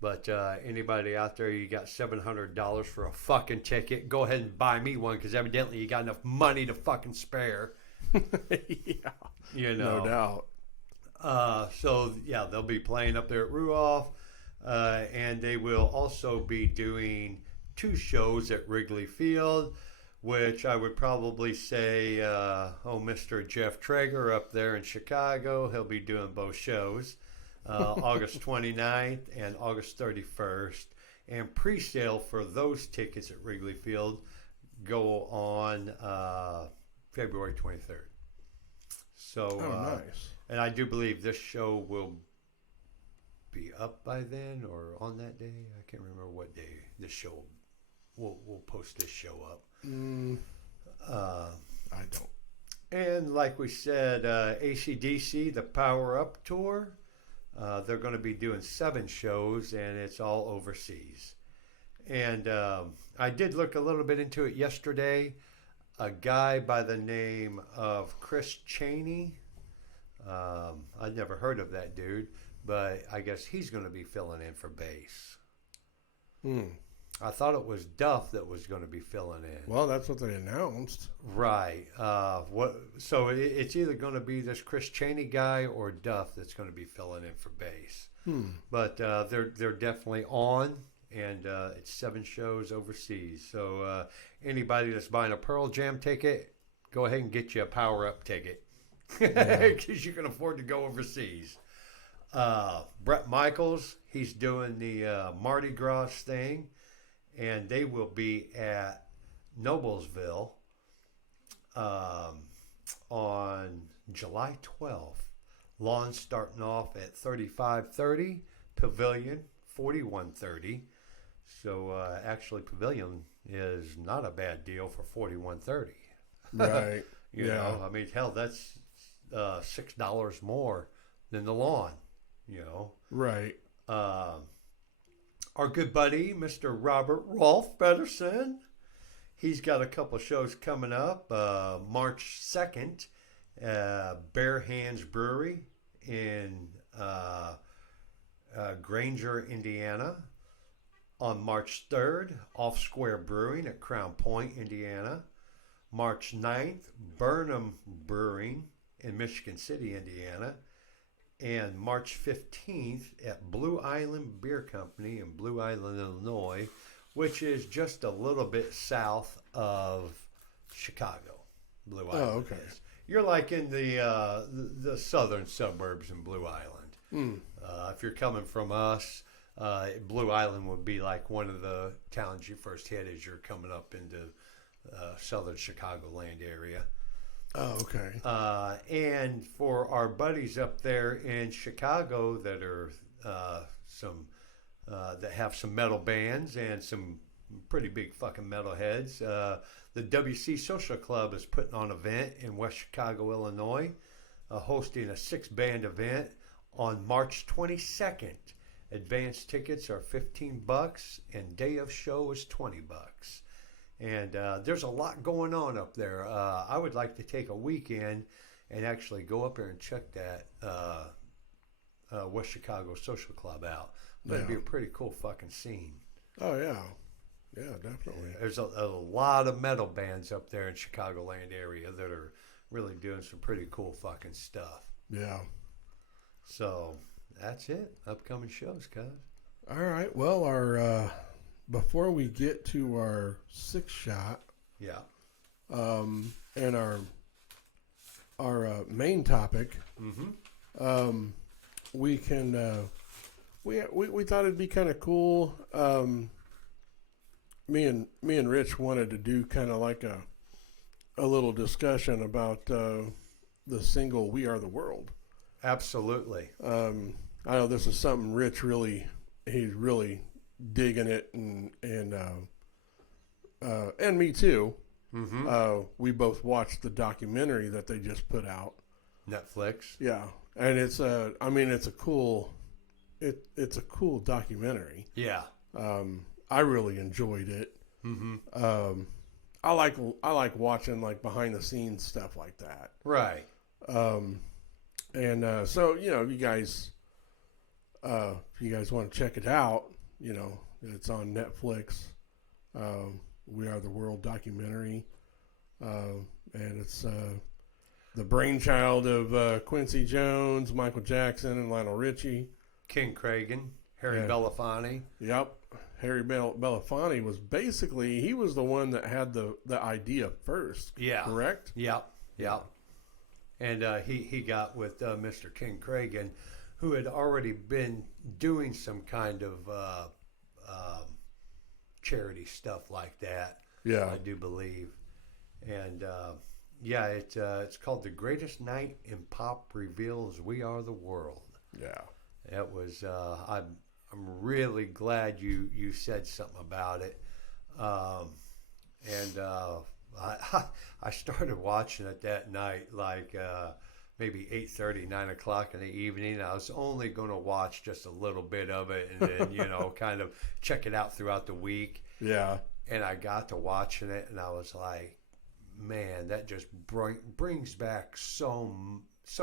But anybody out there, you got $700 for a fucking ticket, go ahead and buy me one, because evidently you got enough money to fucking spare. Yeah. No doubt. So, yeah, they'll be playing up there at Ruoff. And they will also be doing 2 shows at Wrigley Field, which I would probably say, Mr. Jeff Traeger up there in Chicago, he'll be doing both shows, August 29th and August 31st. And pre-sale for those tickets at Wrigley Field go on February 23rd. So, nice. and I do believe this show will be up by then or on that day. I can't remember what day this show. We'll post this show up. I don't. And like we said, AC/DC, the Power Up Tour, they're going to be doing 7 shows, and it's all overseas. And I did look a little bit into it yesterday. A guy by the name of Chris Cheney, I'd never heard of that dude, but I guess he's going to be filling in for bass. I thought it was Duff that was going to be filling in. Well, that's what they announced. Right. So it's either going to be this Chris Cheney guy or Duff that's going to be filling in for bass. But they're definitely on, and it's 7 shows overseas. So anybody that's buying a Pearl Jam ticket, go ahead and get you a Power Up ticket because you can afford to go overseas. Brett Michaels, he's doing the Mardi Gras thing, and they will be at Noblesville on July 12th. Lawn starting off at $35.30, Pavilion $41.30. So actually, Pavilion is not a bad deal for $41.30. Right. You know, I mean, hell, that's $6 more than the lawn. You know. Right. Our good buddy, Mr. Robert Rolf Pedersen, he's got a couple shows coming up. March 2nd, Bare Hands Brewery in Granger, Indiana. On March 3rd, Off Square Brewing at Crown Point, Indiana. March 9th, Burnham Brewing in Michigan City, Indiana. And March 15th at Blue Island Beer Company in Blue Island, Illinois, which is just a little bit south of Chicago. Blue Island. Oh, okay. Is. You're like in the southern suburbs in Blue Island. If you're coming from us, Blue Island would be like one of the towns you first hit as you're coming up into southern Chicagoland area. Oh, okay. And for our buddies up there in Chicago that are that have some metal bands and some pretty big fucking metal heads, the WC Social Club is putting on an event in West Chicago, Illinois, hosting a 6-band event on March 22nd. Advance tickets are $15 and day of show is $20. And there's a lot going on up there. I would like to take a weekend and actually go up there and check that West Chicago Social Club out. That'd be a pretty cool fucking scene. Oh, yeah. Yeah, definitely. There's a lot of metal bands up there in Chicagoland area that are really doing some pretty cool fucking stuff. Yeah. So that's it. Upcoming shows, cuz. All right. Well, our before we get to our 6 shot, and our main topic, we can we thought it'd be kind of cool. Me and Rich wanted to do kind of like a little discussion about the single "We Are the World." Absolutely. I know this is something Rich he's really digging it, and me too. We both watched the documentary that they just put out. Netflix. Yeah, and it's it's a cool documentary. Yeah. I really enjoyed it. I like watching like behind the scenes stuff like that. Right. So if you guys want to check it out, it's on Netflix. We Are the World documentary, and it's the brainchild of Quincy Jones, Michael Jackson, and Lionel Richie. King Cragen, Harry Belafonte. Yep. Harry Belafonte was he was the one that had the idea first. Yeah. Correct? Yep. And he got with Mr. King Cragen, who had already been doing some kind of charity stuff like that. Yeah. I do believe. And Yeah, it's called The Greatest Night in Pop Reveals We Are the World. Yeah. It was. I'm really glad you said something about it. And I started watching it that night, like maybe 8:30, 9 o'clock in the evening. I was only going to watch just a little bit of it, and then kind of check it out throughout the week. Yeah. And I got to watching it, and I was like, man, that just brings back so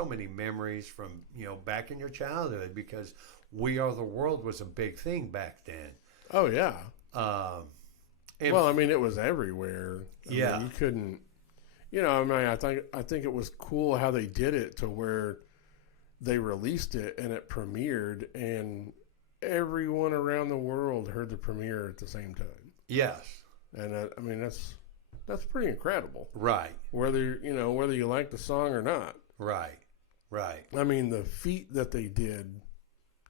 many memories from back in your childhood, because We Are the World was a big thing back then. Oh yeah. Well, I mean, it was everywhere. I mean, you couldn't. I think it was cool how they did it to where they released it and it premiered, and everyone around the world heard the premiere at the same time. Yes. And I mean, that's pretty incredible. Right. Whether you like the song or not. Right. Right. I mean, the feat that they did,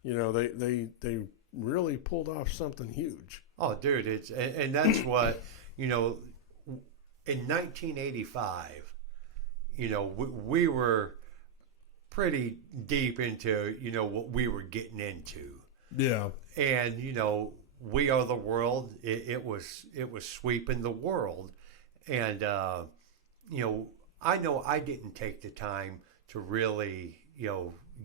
they really pulled off something huge. Oh, dude, and that's what, in 1985, we were pretty deep into, what we were getting into. Yeah. And, We Are the World, it was sweeping the world. And, I know I didn't take the time to really,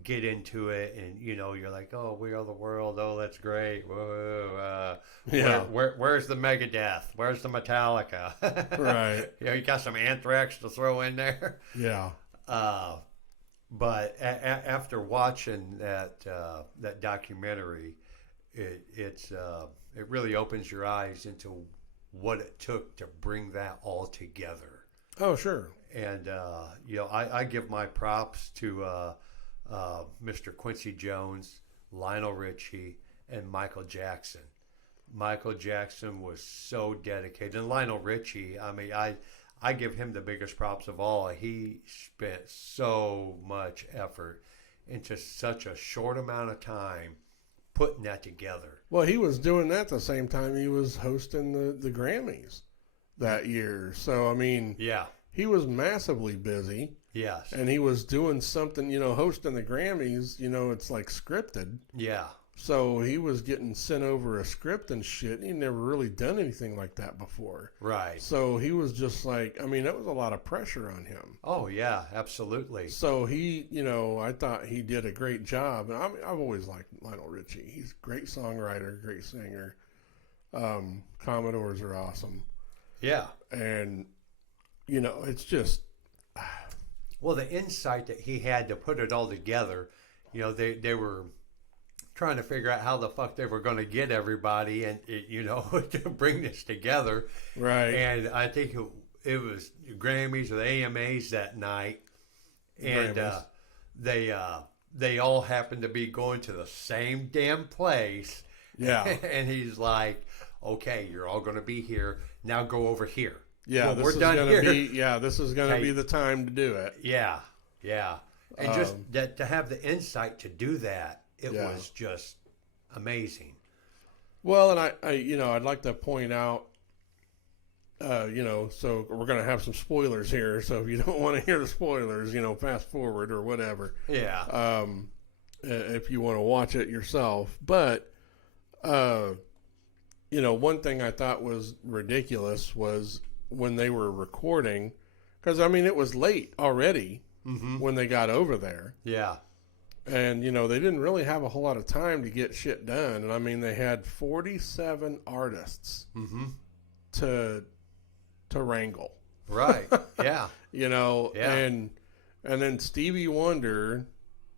get into it, and you're like, oh, We Are the World, oh, that's great. Whoa, yeah. Where's the Megadeth? Where's the Metallica? Right. You got some Anthrax to throw in there. Yeah. But after watching that documentary, it really opens your eyes into what it took to bring that all together. Oh, sure. And I give my props to Mr. Quincy Jones, Lionel Richie, and Michael Jackson. Michael Jackson was so dedicated, and Lionel Richie, I mean, I give him the biggest props of all. He spent so much effort into such a short amount of time putting that together. Well, he was doing that the same time he was hosting the Grammys that year. So, I mean, yeah, he was massively busy. Yes. And he was doing something, hosting the Grammys, it's like scripted. Yeah. So he was getting sent over a script and shit. He'd never really done anything like that before. Right. So he was just like, I mean, that was a lot of pressure on him. Oh, yeah, absolutely. So he, I thought he did a great job. And I've always liked Lionel Richie. He's a great songwriter, great singer. Commodores are awesome. Yeah. And, it's just... Well, the insight that he had to put it all together, they were trying to figure out how the fuck they were going to get everybody and, to bring this together. Right. And I think it was Grammys or the AMAs that night. And they all happened to be going to the same damn place. Yeah. And he's like, okay, you're all going to be here. Now go over here. Yeah, well, we're done here. This is going to be the time to do it. Yeah, yeah. And just that to have the insight to do that, it was just amazing. Well, and I'd like to point out, so we're going to have some spoilers here. So if you don't want to hear the spoilers, fast forward or whatever. Yeah. If you want to watch it yourself. But, one thing I thought was ridiculous was when they were recording, because, I mean, it was late already when they got over there. Yeah. And, they didn't really have a whole lot of time to get shit done. And, I mean, they had 47 artists to wrangle. Right. Yeah. And then Stevie Wonder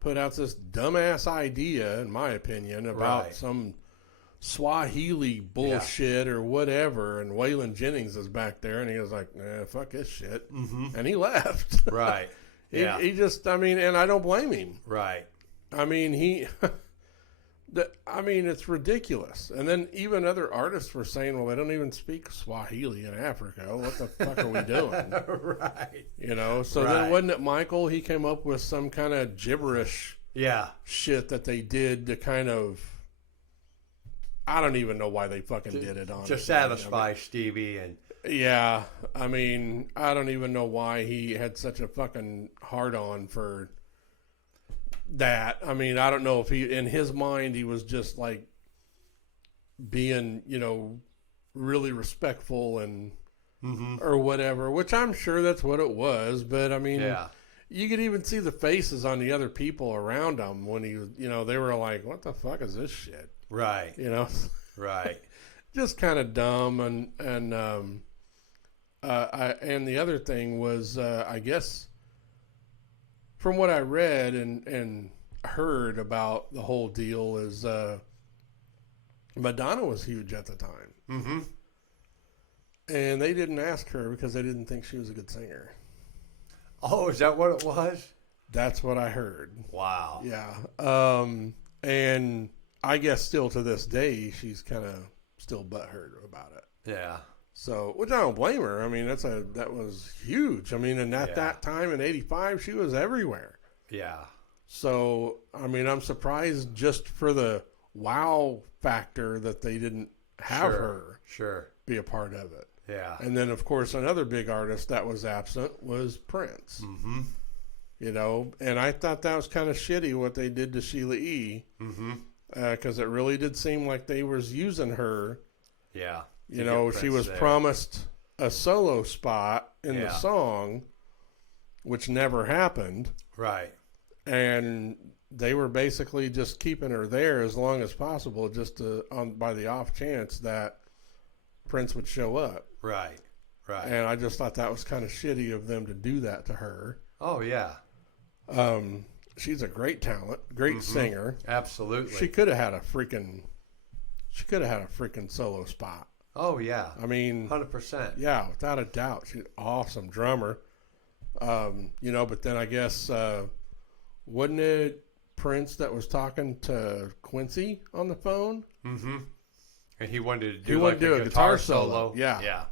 put out this dumbass idea, in my opinion, about some Swahili bullshit or whatever, and Waylon Jennings is back there, and he was like, nah, fuck this shit. And he left. Right. Yeah. He just, I mean, and I don't blame him. Right. I mean, it's ridiculous. And then even other artists were saying, well, they don't even speak Swahili in Africa. What the fuck are we doing? Right. So then wasn't it Michael? He came up with some kind of gibberish shit that they did to kind of, I don't even know why they fucking did it, honestly. To satisfy Stevie. Yeah, I mean, I don't even know why he had such a fucking hard on for that. I mean, I don't know if he, in his mind, he was just like being, really respectful and or whatever, which I'm sure that's what it was. But I mean, Yeah. you could even see the faces on the other people around him when he was, they were like, "What the fuck is this shit?" Right. Right. Just kind of dumb and the other thing was, I guess, from what I read and heard about the whole deal is Madonna was huge at the time. Mm-hmm. And they didn't ask her because they didn't think she was a good singer. Oh, is that what it was? That's what I heard. Wow. Yeah. And I guess still to this day, she's kind of still butthurt about it. Yeah. So, which I don't blame her. I mean, that was huge. I mean, and at that time in '85, she was everywhere. Yeah. So, I mean, I'm surprised just for the wow factor that they didn't have her be a part of it. Yeah. And then, of course, another big artist that was absent was Prince. Mm-hmm. And I thought that was kind of shitty what they did to Sheila E. Mm-hmm. Because it really did seem like they was using her. Yeah. She was promised a solo spot in the song, which never happened. Right. And they were basically just keeping her there as long as possible, just by the off chance that Prince would show up. Right. Right. And I just thought that was kind of shitty of them to do that to her. Oh, yeah. She's a great talent, great singer. Absolutely. She could have had a freaking solo spot. Oh, yeah. I mean, 100%. Yeah, without a doubt. She's an awesome drummer. But then I guess, wasn't it Prince that was talking to Quincy on the phone? Mm-hmm. And he wanted to do a guitar solo. Yeah. Yeah.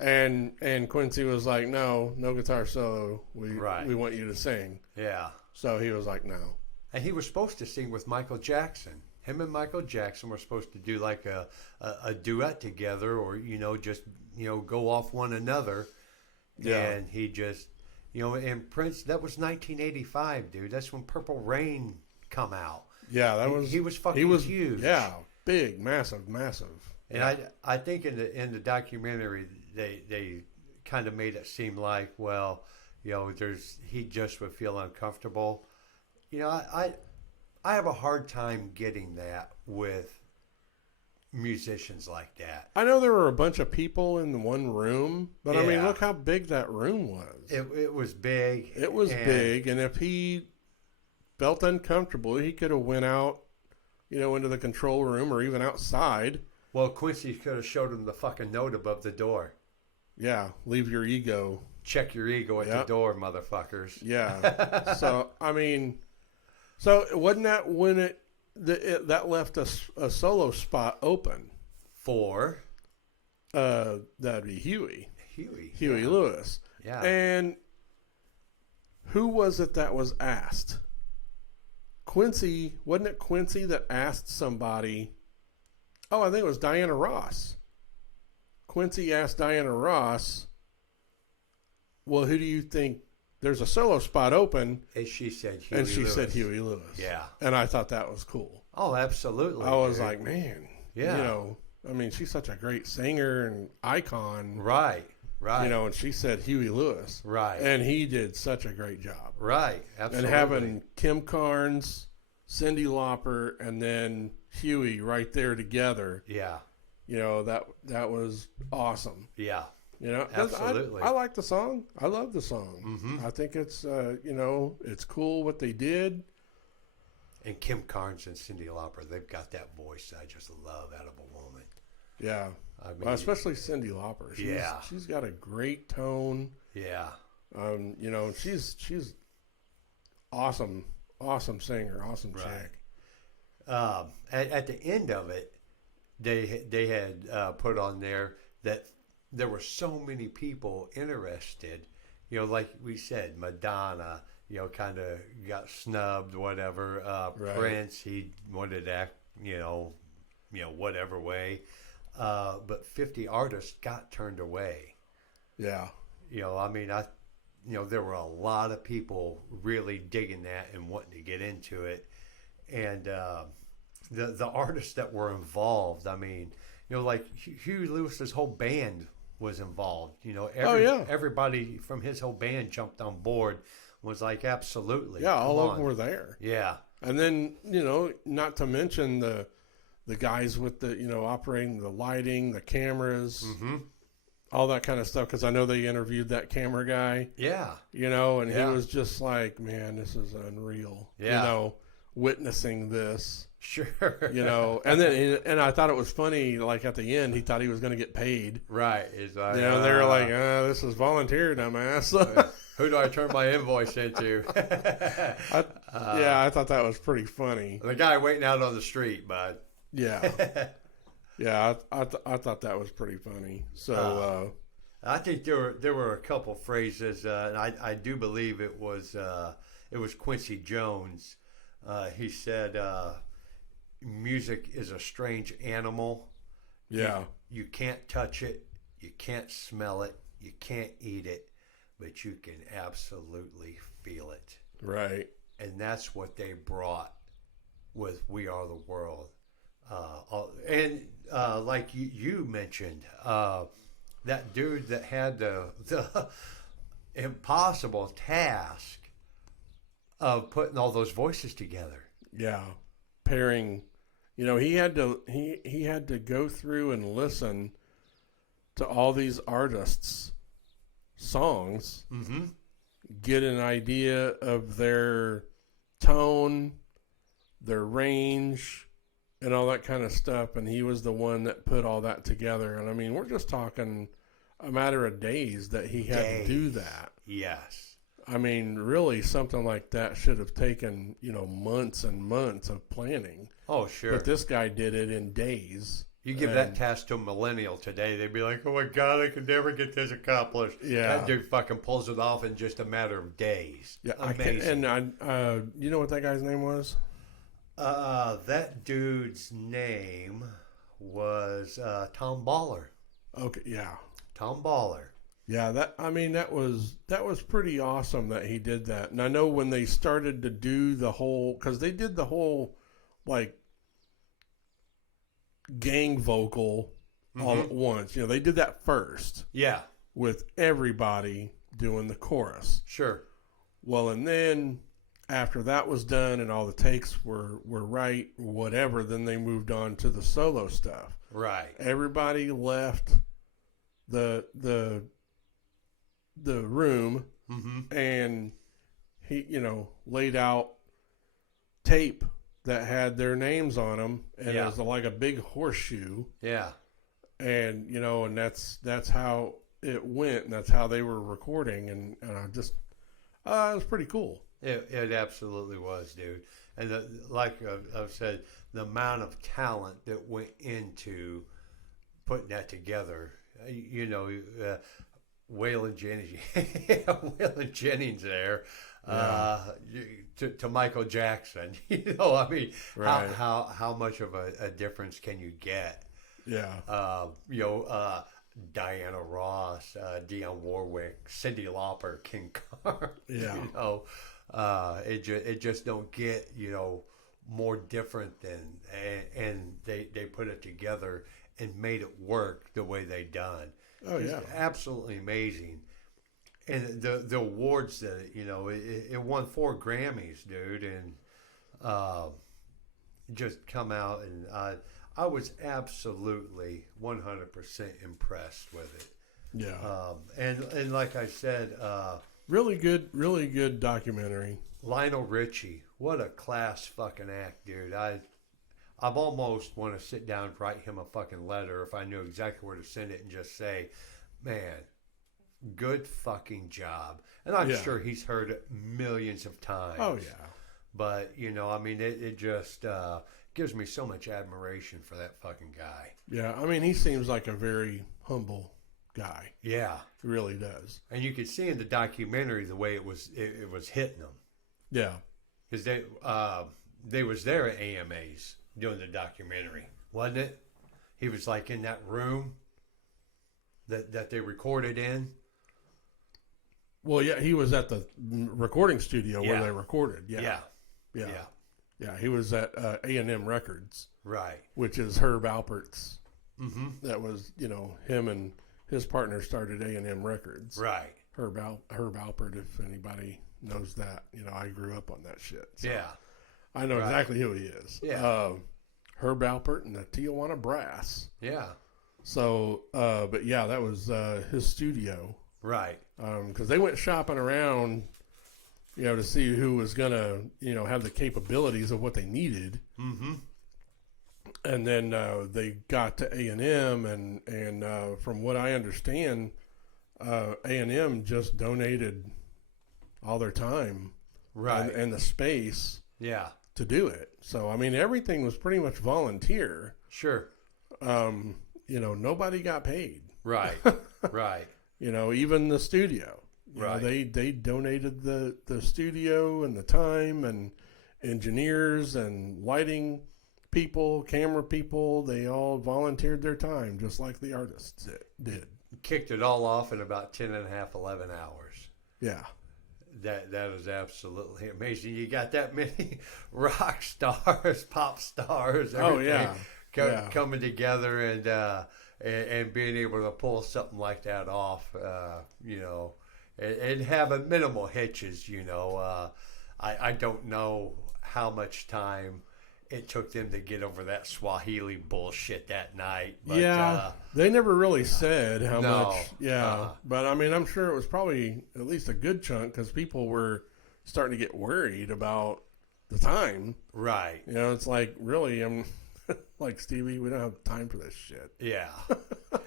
And Quincy was like, no guitar solo. We want you to sing. Yeah. So he was like, no. And he was supposed to sing with Michael Jackson. Him and Michael Jackson were supposed to do like a duet together, or just go off one another. Yeah. And he just and Prince, that was 1985, dude. That's when Purple Rain come out. Yeah, he was huge. Yeah, big, massive. And I think in the documentary they kind of made it seem like, well, he just would feel uncomfortable. I have a hard time getting that with musicians like that. I know there were a bunch of people in one room, but I mean, look how big that room was. It was big. It was big, and if he felt uncomfortable, he could have went out, into the control room or even outside. Well, Quincy could have showed him the fucking note above the door. Yeah, leave your ego. Check your ego at the door, motherfuckers. Yeah. So, I mean, wasn't that when that left a solo spot open? For? That'd be Huey Yeah. Lewis. Yeah. And who was it that was asked? Quincy, wasn't it Quincy that asked somebody? Oh, I think it was Diana Ross. Quincy asked Diana Ross, well, who do you think? There's a solo spot open. And she said Huey Lewis. Lewis. Said Huey Lewis. Yeah. And I thought that was cool. Oh, absolutely. I was like, man. Yeah. I mean, she's such a great singer and icon. Right. And she said Huey Lewis. Right. And he did such a great job. Right. Absolutely. And having Kim Carnes, Cyndi Lauper, and then Huey right there together. Yeah. That was awesome. Yeah. Absolutely. I like the song. I love the song. Mm-hmm. I think it's, it's cool what they did. And Kim Carnes and Cyndi Lauper, they've got that voice I just love out of a woman. Yeah. I mean, especially Cyndi Lauper. She's got a great tone. Yeah. She's awesome singer, awesome chick. At the end of it, they had put on there that there were so many people interested. Like we said, Madonna, kind of got snubbed, whatever. Right. Prince, he wanted to act, whatever way. but 50 artists got turned away. Yeah. I mean, there were a lot of people really digging that and wanting to get into it, and the artists that were involved. I mean, like Huey Lewis's whole band was involved. Everybody from his whole band jumped on board. Was like, absolutely. Yeah, all of them were there. Yeah. And then, not to mention the guys with the, operating the lighting, the cameras, all that kind of stuff. Because I know they interviewed that camera guy. Yeah. And he was just like, man, this is unreal. Yeah. Witnessing this. Sure. And I thought it was funny, like at the end, he thought he was going to get paid. Right. It's like, they were like, this is volunteer, dumbass. Who do I turn my invoice into? I thought that was pretty funny. The guy waiting out on the street, bud. Yeah. Yeah, I thought that was pretty funny. So I think there were a couple phrases, and I do believe it was Quincy Jones. He said, "Music is a strange animal. Yeah, you can't touch it, you can't smell it, you can't eat it, but you can absolutely feel it." Right. And that's what they brought with "We Are the World." And like you mentioned, that dude that had the impossible task of putting all those voices together. Yeah, pairing. He had to go through and listen to all these artists' songs, get an idea of their tone, their range, and all that kind of stuff. And he was the one that put all that together. And I mean, we're just talking a matter of days that he had to do that. Yes. I mean, really, something like that should have taken, months and months of planning. Oh, sure. But this guy did it in days. You give that task to a millennial today, they'd be like, "Oh my God, I could never get this accomplished." Yeah. That dude fucking pulls it off in just a matter of days. Yeah, amazing. You know what that guy's name was? That dude's name was Tom Baller. Okay, yeah. Tom Baller. Yeah, that was pretty awesome that he did that. And I know when they started to do the whole, because they did the whole like gang vocal all at once. They did that first. Yeah. With everybody doing the chorus. Sure. Well, and then after that was done and all the takes were right, whatever, then they moved on to the solo stuff. Right. Everybody left the room, and he, laid out tape that had their names on them, and it was like a big horseshoe. Yeah. And, and that's how it went, and that's how they were recording, and I just, it was pretty cool. It absolutely was, dude. And like I've said, the amount of talent that went into putting that together, Waylon Jennings there, to Michael Jackson. Right. How much of a difference can you get? Yeah. Diana Ross, Dionne Warwick, Cyndi Lauper, King Khan. Yeah. It just don't get more different than, and they put it together and made it work the way they done. Oh, yeah. It's absolutely amazing. And the awards that it won 4 Grammys, dude, and just come out, and I was absolutely 100% impressed with it. Yeah. And like I said, really good documentary. Lionel Richie, what a class fucking act, dude. I've almost want to sit down and write him a fucking letter if I knew exactly where to send it and just say, man, good fucking job. And I'm sure he's heard it millions of times. Oh, yeah. But, it just gives me so much admiration for that fucking guy. Yeah, he seems like a very humble guy. Yeah. He really does. And you could see in the documentary the way it was hitting them. Yeah. Because they was there at AMAs doing the documentary, wasn't it? He was like in that room that they recorded in. Well, yeah, he was at the recording studio where Yeah. they recorded. Yeah. Yeah. Yeah. Yeah. Yeah, he was at A&M Records, Right. which is Herb Alpert's. Mm-hmm. That was, him and his partner started A&M Records. Right. Herb Alpert, if anybody knows that. I grew up on that shit. So Yeah. I know Right. exactly who he is. Yeah. Herb Alpert and the Tijuana Brass. Yeah. So, but yeah, that was his studio. Right. Because they went shopping around, to see who was going to, have the capabilities of what they needed. Mm-hmm. And then they got to A&M, and from what I understand, A&M just donated all their time Right. and the space Yeah. to do it. So, I mean, everything was pretty much volunteer. Sure. Nobody got paid. Right. Right. Even the studio. Right. They donated the studio and the time and engineers and lighting people, camera people. They all volunteered their time just like the artists did. Kicked it all off in about 10 and a half, 11 hours. Yeah. That is absolutely amazing. You got that many rock stars, pop stars, everything coming together and being able to pull something like that off, and having minimal hitches, I don't know how much time it took them to get over that Swahili bullshit that night. But, they never really said how no, much. Yeah, but I mean, I'm sure it was probably at least a good chunk because people were starting to get worried about the time. Right. It's like, really, I'm like, Stevie, we don't have time for this shit. Yeah.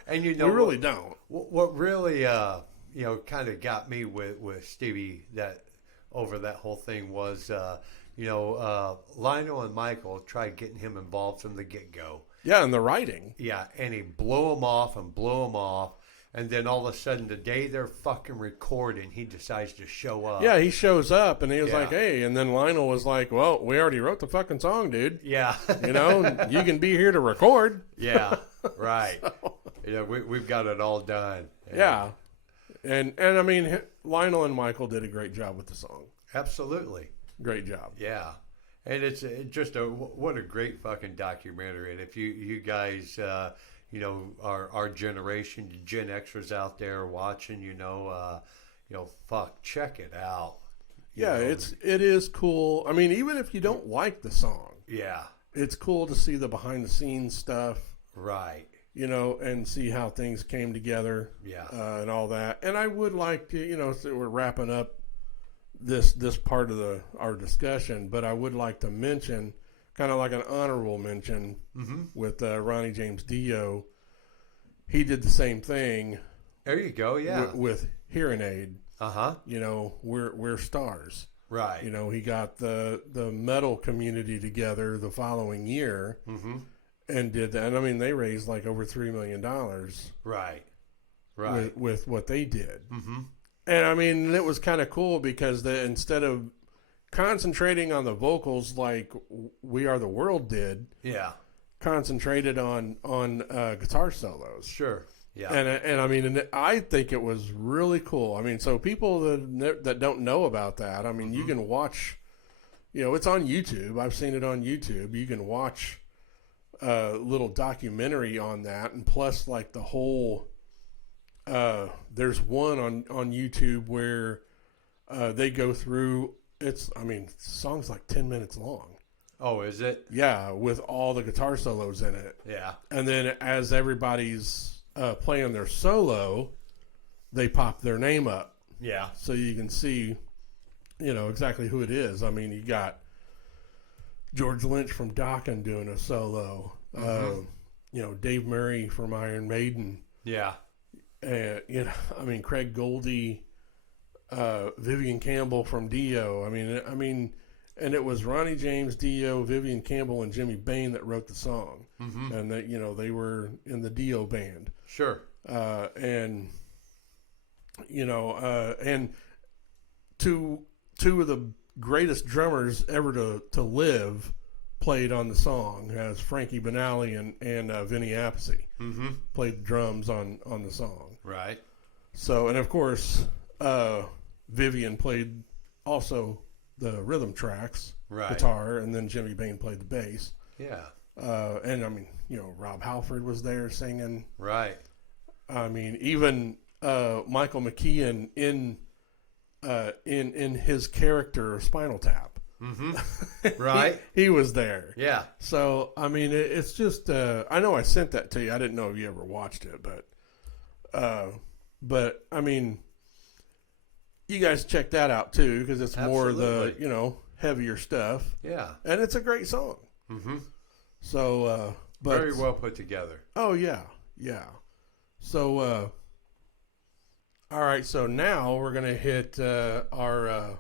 And we really don't. What really, kind of got me with Stevie over that whole thing was, Lionel and Michael tried getting him involved from the get-go. Yeah, and the writing. Yeah, and he blew him off. And then all of a sudden, the day they're fucking recording, he decides to show up. Yeah, he shows up, and he was like, hey. And then Lionel was like, well, we already wrote the fucking song, dude. Yeah. You can be here to record. Yeah, right. We've got it all done. Yeah. And I mean, Lionel and Michael did a great job with the song. Absolutely. Great job. Yeah. And it's just what a great fucking documentary. And if you guys, our generation, Gen Xers out there watching, check it out. It is cool. I mean, even if you don't like the song, it's cool to see the behind the scenes stuff. Right. And see how things came together. Yeah. And all that. And I would like to, so we're wrapping up this part of our discussion, but I would like to mention, kind of like an honorable mention, with Ronnie James Dio. He did the same thing. There you go. Yeah. With Hearing Aid. Uh-huh. We're stars. Right. He got the metal community together the following year, and did that. And I mean, they raised like over $3 million. Right. Right. With what they did. And I mean, it was kind of cool because instead of concentrating on the vocals like We Are the World did, concentrated on guitar solos. Sure. Yeah. And I mean, I think it was really cool. I mean, so people that don't know about that, I mean, you can watch, it's on YouTube. I've seen it on YouTube. You can watch a little documentary on that, and plus like the whole. There's one on YouTube where they go through. Song's like 10 minutes long. Oh, is it? Yeah, with all the guitar solos in it. Yeah. And then as everybody's playing their solo, they pop their name up. Yeah. So you can see, exactly who it is. I mean, you got George Lynch from Dokken doing a solo. Dave Murray from Iron Maiden. Yeah. Craig Goldie, Vivian Campbell from Dio. And it was Ronnie James Dio, Vivian Campbell, and Jimmy Bain that wrote the song, and they were in the Dio band. Sure. And two of the greatest drummers ever to live played on the song, as Frankie Banali and Vinny Appice played drums on the song. Right. So, and of course, Vivian played also the rhythm tracks, guitar, and then Jimmy Bain played the bass. Yeah. And I mean, Rob Halford was there singing. Right. I mean, even Michael McKean in his character Spinal Tap. Right. he was there. Yeah. So I mean, it's just I know I sent that to you. I didn't know if you ever watched it, but I mean, you guys check that out too, because it's more the heavier stuff. Yeah. And it's a great song. So, but very well put together. Oh yeah, yeah. So, all right. So now we're gonna hit our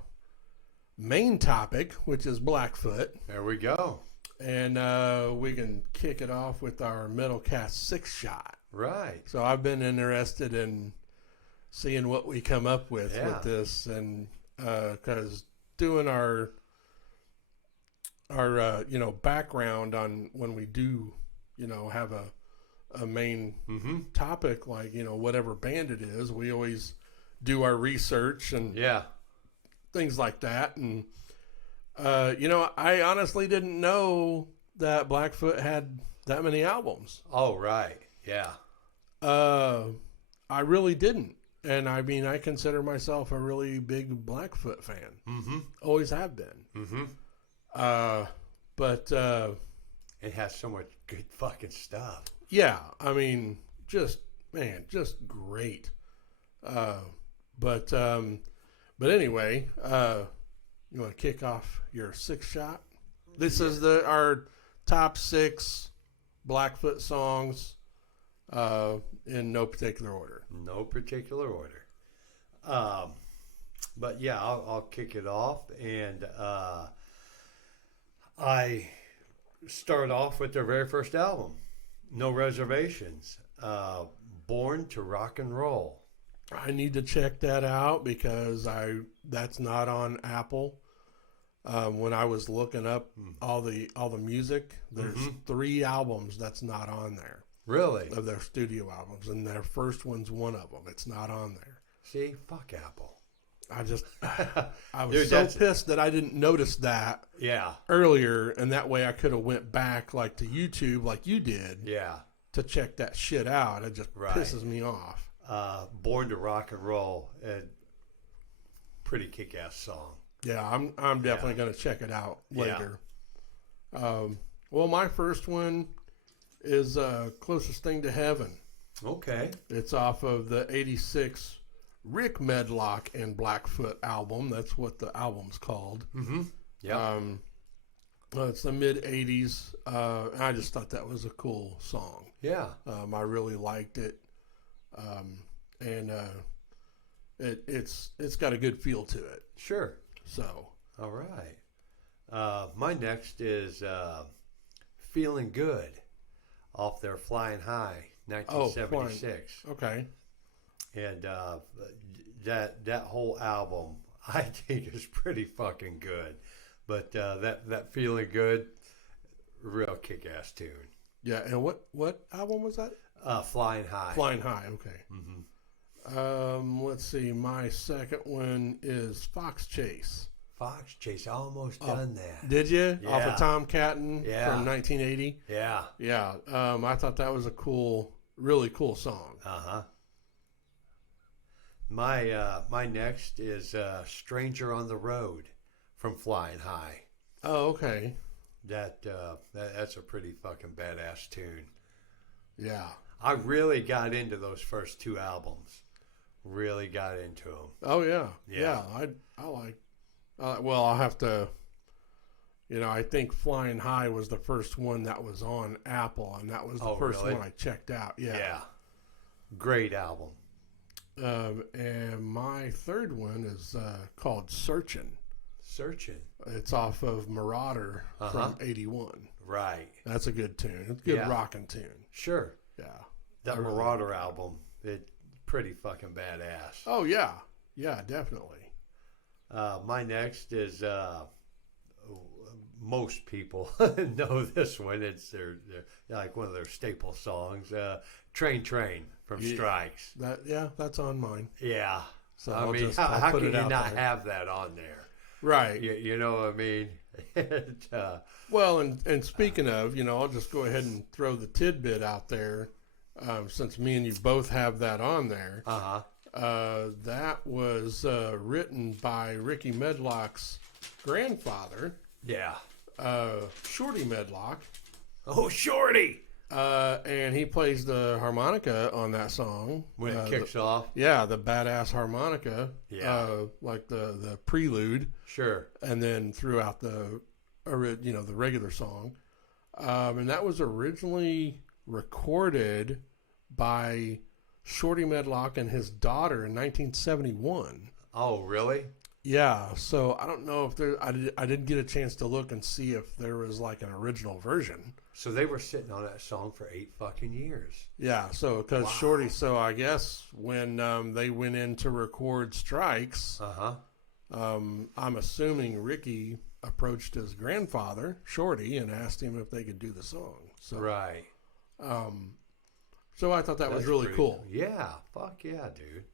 main topic, which is Blackfoot. There we go. And we can kick it off with our Metalcast 6-shot. Right. So I've been interested in seeing what we come up with this, and because doing our background on when we do have a main topic, like whatever band it is, we always do our research and things like that. And I honestly didn't know that Blackfoot had that many albums. Oh, right. Yeah. I really didn't. And I mean, I consider myself a really big Blackfoot fan. Always have been. But it has so much good fucking stuff. Yeah, I mean, just great. But anyway, you want to kick off your 6-shot? This is our top 6 Blackfoot songs, in no particular order. No particular order. But yeah, I'll kick it off, and I start off with their very first album, No Reservations, Born to Rock and Roll. I need to check that out because that's not on Apple. When I was looking up all the music, there's 3 albums that's not on there. Really? Of their studio albums, and their first one's one of them. It's not on there. See, fuck Apple. I was so pissed that I didn't notice that earlier, and that way I could have went back like to YouTube like you did to check that shit out. It just pisses me off. Born to Rock and Roll, pretty kick-ass song. Yeah, I'm definitely going to check it out later. Well, my first one is Closest Thing to Heaven. Okay. It's off of the 86 Rick Medlock and Blackfoot album. That's what the album's called. Yeah. It's the mid 80s. I just thought that was a cool song. Yeah. I really liked it. And it's got a good feel to it. Sure. So. All right. My next is Feeling Good off their Flying High, 1976. Okay. And that whole album, I think, is pretty fucking good. But that Feeling Good, real kick-ass tune. Yeah, and what album was that? Flying High. Flying High, okay. Let's see. My second one is Fox Chase. Fox Chase, I almost done that. Did you? Yeah. Off of Tom Catton from 1980? Yeah. Yeah. I thought that was a really cool song. Uh-huh. My next is Stranger on the Road from Flying High. Oh, okay. That's a pretty fucking badass tune. Yeah. I really got into those first 2 albums. Really got into them. Oh, yeah. Yeah. I like... well, I'll have to... I think Flying High was the first one that was on Apple, and that was the first one I checked out. Yeah. Yeah. Great album. And my third one is called Searchin'. Searchin'. It's off of Marauder from 81. Right. That's a good tune. It's a good rockin' tune. Sure. Yeah. That Marauder album, it's pretty fucking badass. Oh, yeah. Yeah, definitely. My next is most people know this one. It's their like one of their staple songs, "Train Train" from Strikes. That's on mine. Yeah. So I mean, how can you not have that on there? Right. You know what I mean? Well, and speaking of, I'll just go ahead and throw the tidbit out there, since me and you both have that on there. That was written by Ricky Medlock's grandfather. Yeah. Shorty Medlock. Oh, Shorty! And he plays the harmonica on that song. When it kicks off? Yeah, the badass harmonica. Yeah. Like the prelude. Sure. And then throughout the regular song. And that was originally recorded by Shorty Medlock and his daughter in 1971. Oh, really? Yeah, so I don't know if I didn't get a chance to look and see if there was like an original version. So they were sitting on that song for 8 fucking years. Yeah, so because Shorty, so I guess when they went in to record Strikes, I'm assuming Ricky approached his grandfather, Shorty, and asked him if they could do the song. So, right. So I thought that was really cool. Yeah, fuck yeah, dude.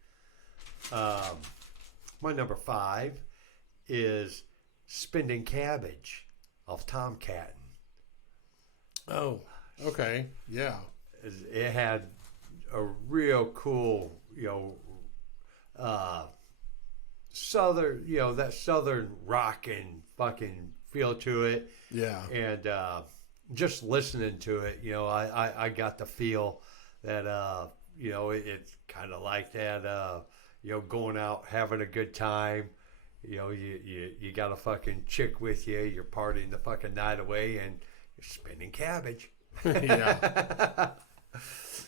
My number 5 is "Spending Cabbage" off Tomcat. Oh, okay, yeah. It had a real cool, southern, that southern rockin' fucking feel to it. Yeah. And just listening to it, I got the feel that, it's kind of like that, going out, having a good time. You got a fucking chick with you, you're partying the fucking night away, and you're spending cabbage. Yeah.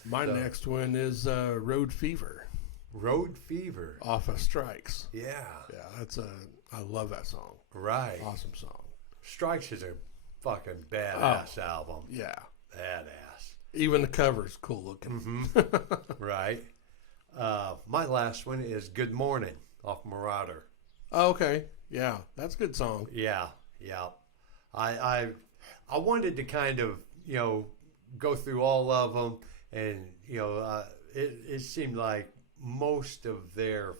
My next one is Road Fever. Road Fever. Off of Strikes. Yeah. Yeah, I love that song. Right. Awesome song. Strikes is a fucking badass album. Yeah. Badass. Even the cover's cool looking. Mm-hmm. Right. My last one is "Good Morning" off Marauder. Oh, okay. Yeah, that's a good song. Yeah. I wanted to kind of, go through all of them, and, it seemed like most of their,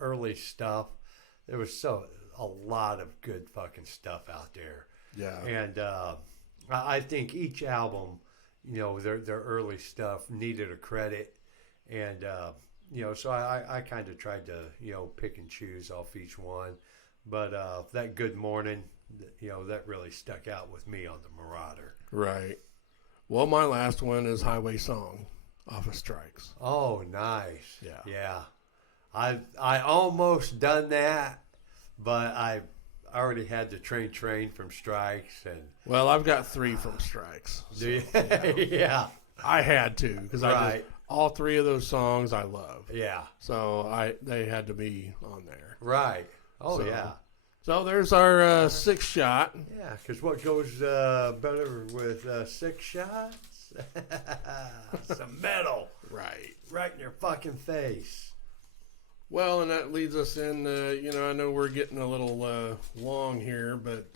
early stuff, there was a lot of good fucking stuff out there. Yeah. And I think each album, their early stuff needed a credit. And, so I kind of tried to, pick and choose off each one. But that "Good Morning," that really stuck out with me on the Marauder. Right. Well, my last one is "Highway Song" off of Strikes. Oh, nice. Yeah. I almost done that, but I already had the Train from Strikes. And well, I've got 3 from Strikes. So, yeah. I had to, because all 3 of those songs I love. Yeah. So they had to be on there. Right. Oh, yeah. So there's our 6 shot. Yeah, because what goes better with 6 shots? Some metal. Right. Right in your fucking face. Well, and that leads us in, I know we're getting a little long here, but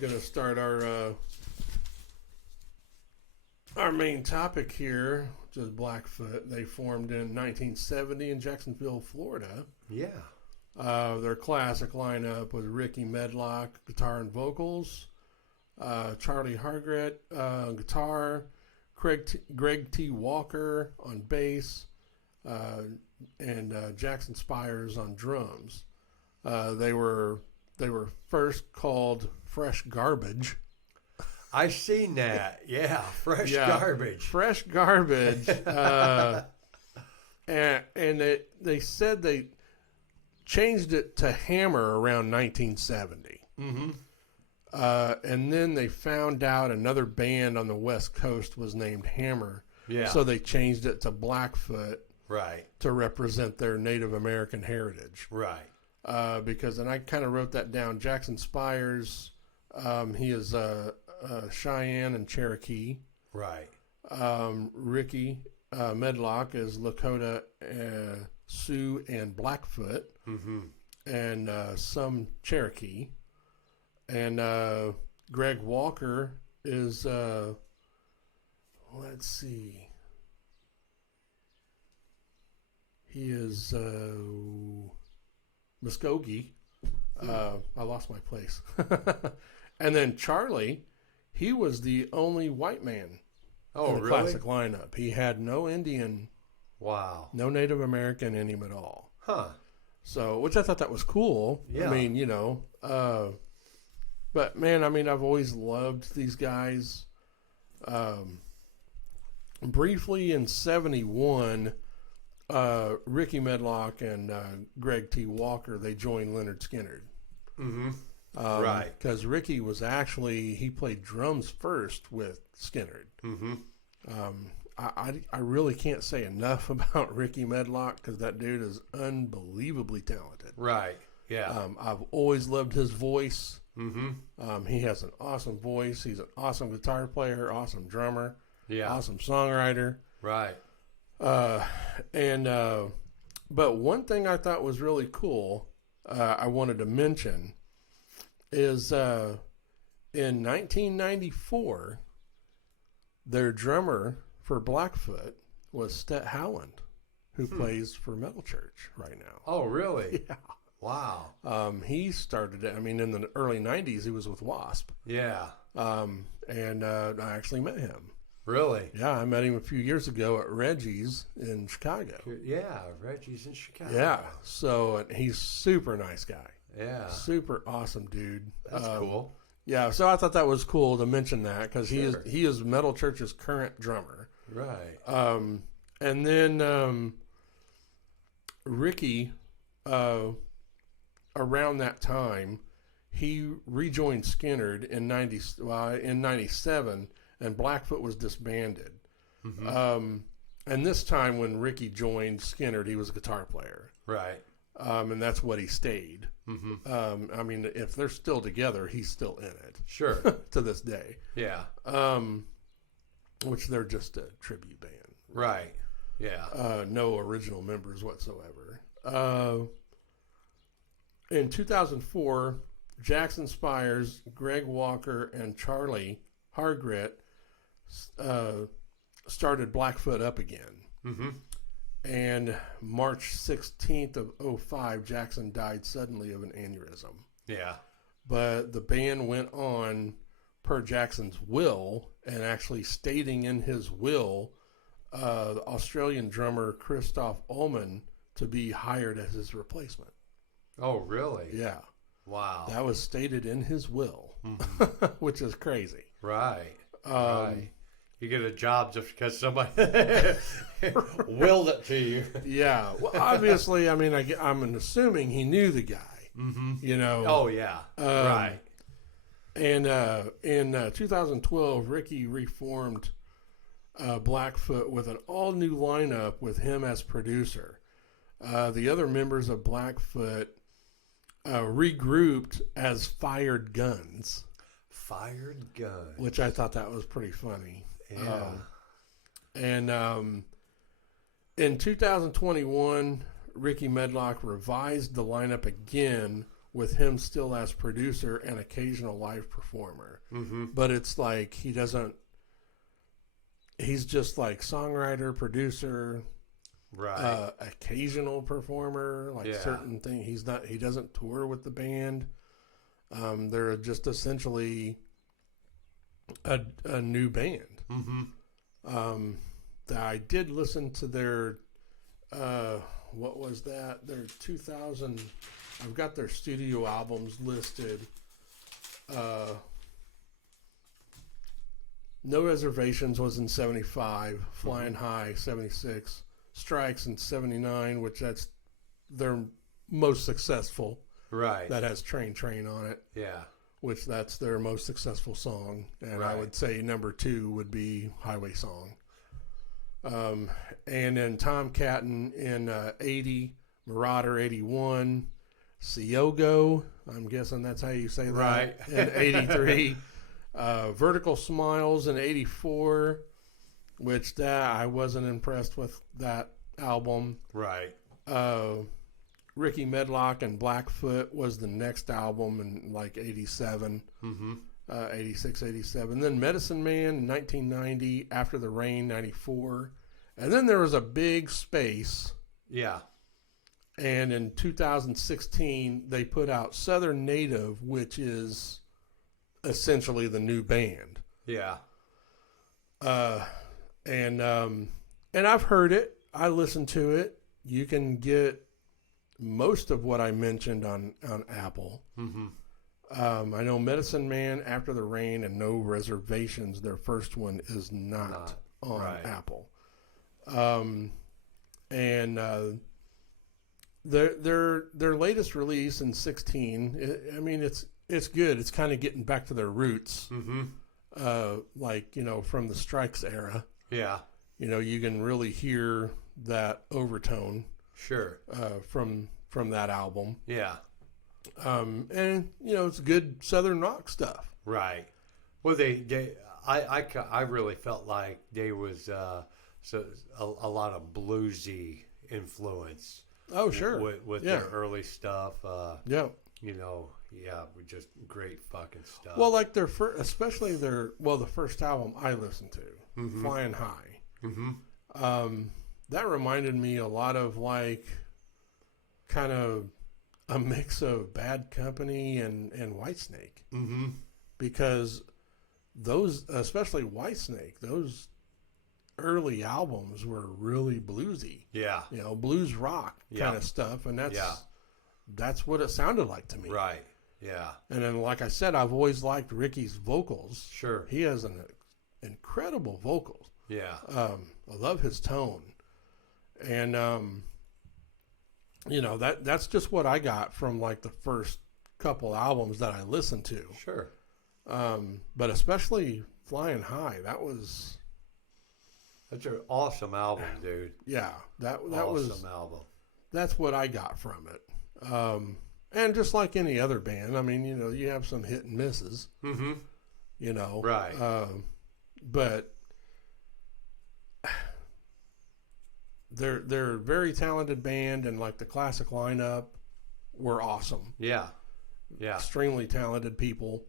going to start our main topic here, which is Blackfoot. They formed in 1970 in Jacksonville, Florida. Yeah. Their classic lineup was Ricky Medlock, guitar and vocals, Charlie Hargret on guitar, Greg T. Walker on bass, and Jackson Spires on drums. They were first called Fresh Garbage. I seen that. Yeah, Fresh Garbage. Fresh Garbage. And they said they changed it to Hammer around 1970. Mm-hmm. And then they found out another band on the West Coast was named Hammer. Yeah. So they changed it to Blackfoot. Right. To represent their Native American heritage. Right. Because, and I kind of wrote that down, Jackson Spires, he is Cheyenne and Cherokee. Right. Ricky Medlock is Lakota, Sioux, and Blackfoot. Mm-hmm. And some Cherokee. And Greg Walker is, let's see. He is Muskogee. I lost my place. And then Charlie, he was the only white man in the classic lineup. He had no Indian, no Native American in him at all. Huh. So, which I thought that was cool. Yeah. I mean, but man, I mean, I've always loved these guys. Briefly in 71, Ricky Medlock and Greg T. Walker, they joined Lynyrd Skynyrd. Mm-hmm. Right. Because Ricky was actually, he played drums first with Skynyrd. Mm-hmm. I really can't say enough about Ricky Medlock because that dude is unbelievably talented. Right. Yeah. I've always loved his voice. Mm-hmm. He has an awesome voice. He's an awesome guitar player, awesome drummer, awesome songwriter. Right. But one thing I thought was really cool, I wanted to mention, is in 1994, their drummer for Blackfoot was Stet Howland, who plays for Metal Church right now. Oh, really? Yeah. Wow. He started it, I mean, in the early 90s, he was with Wasp. Yeah. And I actually met him. Really? Yeah, I met him a few years ago at Reggie's in Chicago. Yeah, Reggie's in Chicago. Yeah, so he's super nice guy. Yeah. Super awesome dude. That's cool. Yeah, so I thought that was cool to mention that because he is Metal Church's current drummer. Right. And then Ricky, around that time, he rejoined Skynyrd in 97, and Blackfoot was disbanded. Mm-hmm. And this time when Ricky joined Skynyrd, he was a guitar player. Right. And that's what he stayed. Mm-hmm. I mean, if they're still together, he's still in it. Sure. To this day. Yeah. Which they're just a tribute band. Right. Yeah. No original members whatsoever. In 2004, Jackson Spires, Greg Walker, and Charlie Hargret started Blackfoot up again. Mm-hmm. And March 16th of 2005, Jackson died suddenly of an aneurysm. Yeah. But the band went on per Jackson's will, and actually stating in his will the Australian drummer Christoph Ullman to be hired as his replacement. Oh, really? Yeah. Wow. That was stated in his will, which is crazy. Right. Right. You get a job just because somebody willed it to you. Yeah. Well, obviously, I mean, I'm assuming he knew the guy. Mm-hmm. You know. Oh, yeah. Right. And in 2012, Ricky reformed Blackfoot with an all-new lineup with him as producer. The other members of Blackfoot regrouped as Fired Guns. Fired Guns. Which I thought that was pretty funny. Yeah. And in 2021, Ricky Medlock revised the lineup again with him still as producer and occasional live performer. Mm-hmm. But it's like he's just like songwriter, producer, right? Occasional performer, like certain things. He doesn't tour with the band. They're just essentially a new band. Mm-hmm. I did listen to their what was that? Their 2000. I've got their studio albums listed. No Reservations was in 75, Flying High 76, Strikes in 79, which that's their most successful. Right. That has Train on it. Yeah. Which that's their most successful song. And I would say number 2 would be Highway Song. And then Tom Catton in 80, Marauder 81, Siogo, I'm guessing that's how you say that. Right. In 83. Vertical Smiles in 84, which I wasn't impressed with that album. Right. Ricky Medlock and Blackfoot was the next album in like 87, 86, 87. Then Medicine Man in 1990, After the Rain 94. And then there was a big space. Yeah. And in 2016, they put out Southern Native, which is essentially the new band. Yeah. And I've heard it. I listened to it. You can get most of what I mentioned on Apple. I know Medicine Man, After the Rain, and No Reservations. Their first one is not on Apple. And their latest release in 16. I mean, it's good. It's kind of getting back to their roots. Like, you know, from the Strikes era. Yeah. You know, you can really hear that overtone. Sure. From that album. Yeah. And you know, it's good Southern rock stuff. Right. Well, I really felt like they was a lot of bluesy influence. Oh, sure. With their early stuff. Yeah. You know, just great fucking stuff. Well, like the first album I listened to, Flying High. That reminded me a lot of like kind of a mix of Bad Company and Whitesnake. Because those, especially Whitesnake, those early albums were really bluesy. Yeah. You know, blues rock kind of stuff. And that's what it sounded like to me. Right. Yeah. And then, like I said, I've always liked Ricky's vocals. Sure. He has an incredible vocals. Yeah. I love his tone. And, you know, that's just what I got from like the first couple albums that I listened to. Sure. But especially Flying High, that's an awesome album, dude. Yeah, that was awesome album. That's what I got from it. And just like any other band, I mean, you know, you have some hit and misses. You know, right? But they're a very talented band, and like the classic lineup were awesome. Yeah. Extremely talented people.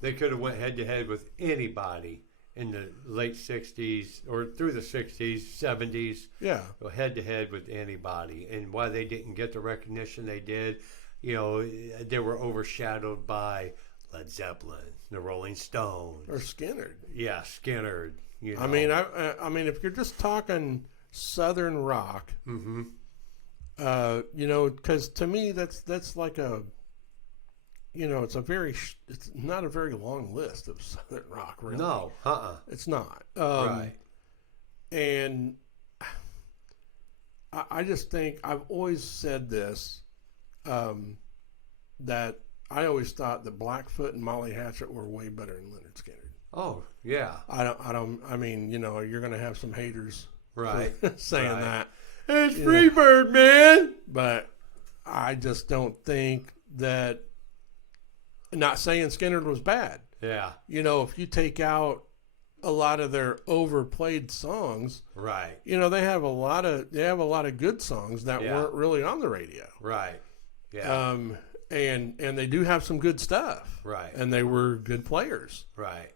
They could have went head to head with anybody in the late 60s or through the 60s, 70s. Yeah. Go head to head with anybody. And why they didn't get the recognition they did, you know, they were overshadowed by Led Zeppelin, the Rolling Stones. Or Skynyrd. Yeah, Skynyrd. You know. I mean, if you're just talking Southern rock, you know, because to me, that's like a, you know, it's not a very long list of Southern rock, really. No, it's not. Right. And I just think I've always said this, that I always thought that Blackfoot and Molly Hatchet were way better than Lynyrd Skynyrd. Oh, yeah. I mean, you know, you're going to have some haters, right, saying that. It's Freebird, man. But I just don't think that. Not saying Skynyrd was bad. Yeah. You know, if you take out a lot of their overplayed songs, right? You know, they have a lot of good songs that weren't really on the radio. Right. Yeah. And they do have some good stuff. Right. And they were good players. Right.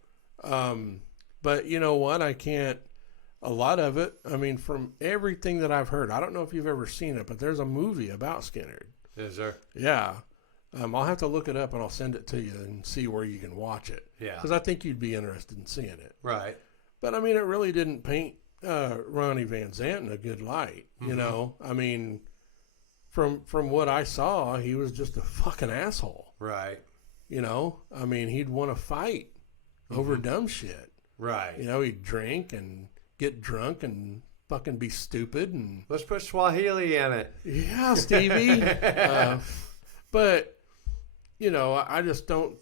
But you know what? A lot of it, I mean, from everything that I've heard, I don't know if you've ever seen it, but there's a movie about Skynyrd. Is there? Yeah. I'll have to look it up and I'll send it to you and see where you can watch it. Yeah. Because I think you'd be interested in seeing it. Right. But I mean, it really didn't paint Ronnie Van Zant in a good light. You know, I mean, from what I saw, he was just a fucking asshole. Right. You know, I mean, he'd want to fight over dumb shit. Right. You know, he'd drink and get drunk and fucking be stupid and. Let's put Swahili in it. Yeah, Stevie. But. You know, I just don't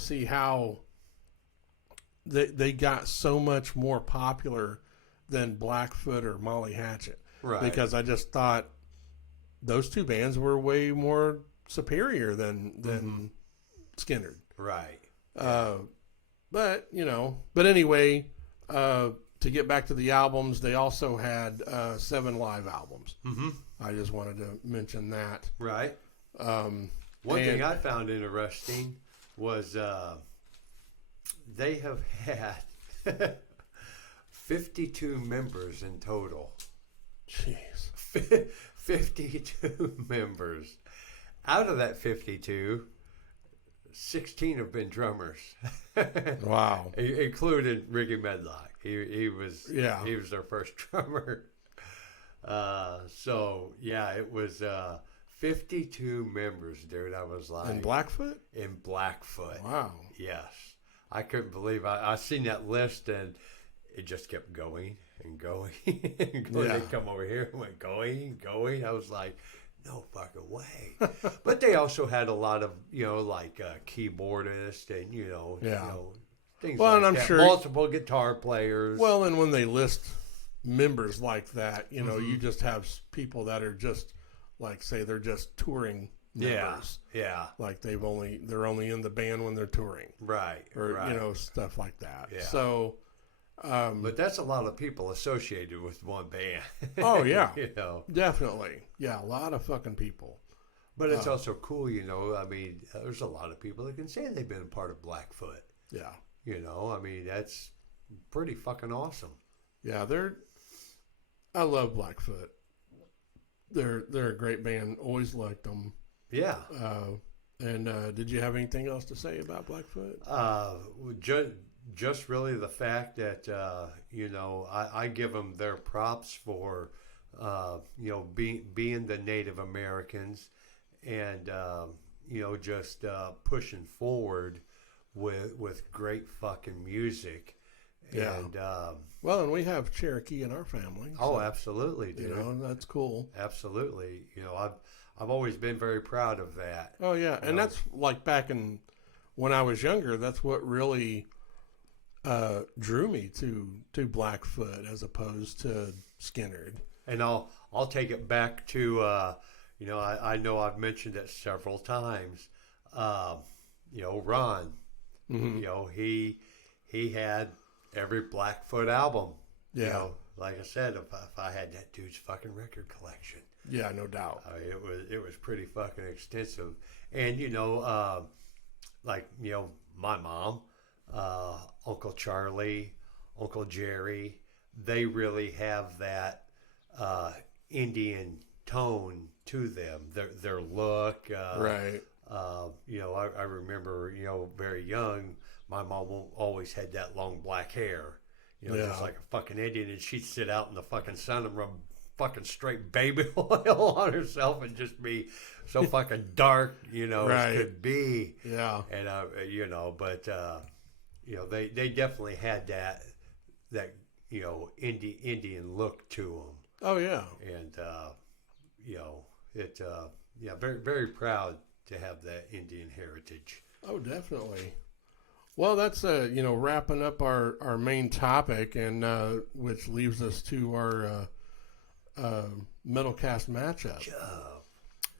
see how they got so much more popular than Blackfoot or Molly Hatchet. Right. Because I just thought those two bands were way more superior than Skynyrd. Right. But, you know, anyway, to get back to the albums, they also had 7 live albums. I just wanted to mention that. Right. One thing I found interesting was they have had 52 members in total. Jeez. 52 members. Out of that 52, 16 have been drummers. Wow. Included Ricky Medlock. He was their first drummer. So yeah, it was 52 members, dude. I was like, in Blackfoot? In Blackfoot. Wow. Yes. I couldn't believe I seen that list, and it just kept going and going and going. Yeah. They come over here and went going. I was like, no fucking way. But they also had a lot of, like keyboardists and, things well, like and I'm that. sure Multiple guitar players. Well, and when they list members like that, you just have people that are just like, say, they're just touring members. Yeah. Like they're only in the band when they're touring. Right. Or, right. Stuff like that. Yeah. So, but that's a lot of people associated with one band. Oh, yeah. Definitely. Yeah, a lot of fucking people. But it's also cool, I mean, there's a lot of people that can say they've been a part of Blackfoot. Yeah. I mean, that's pretty fucking awesome. Yeah, I love Blackfoot. They're a great band. Always liked them. Yeah. And did you have anything else to say about Blackfoot? Just really the fact that, I give them their props for, being the Native Americans and, just pushing forward with great fucking music. Yeah. And, well, and we have Cherokee in our family. So, absolutely, dude. That's cool. Absolutely. I've always been very proud of that. Oh, yeah. And that's like back when I was younger, that's what really drew me to Blackfoot as opposed to Skinnerd. And I'll take it back to, I know I've mentioned it several times. Ron, he had every Blackfoot album. Yeah. Like I said, if I had that dude's fucking record collection. Yeah, no doubt. It was pretty fucking extensive. And, my mom, Uncle Charlie, Uncle Jerry, they really have that Indian tone to them. Their look. Right. I remember, very young, my mom always had that long black hair, just like a fucking Indian, and she'd sit out in the fucking sun and rub fucking straight baby oil on herself and just be so fucking dark, right. as could be. Yeah. And, but, they definitely had that, Indian look to them. Oh, yeah. And, very, very proud to have that Indian heritage. Oh, definitely. Well, that's wrapping up our main topic, and which leaves us to our Metalcast matchup.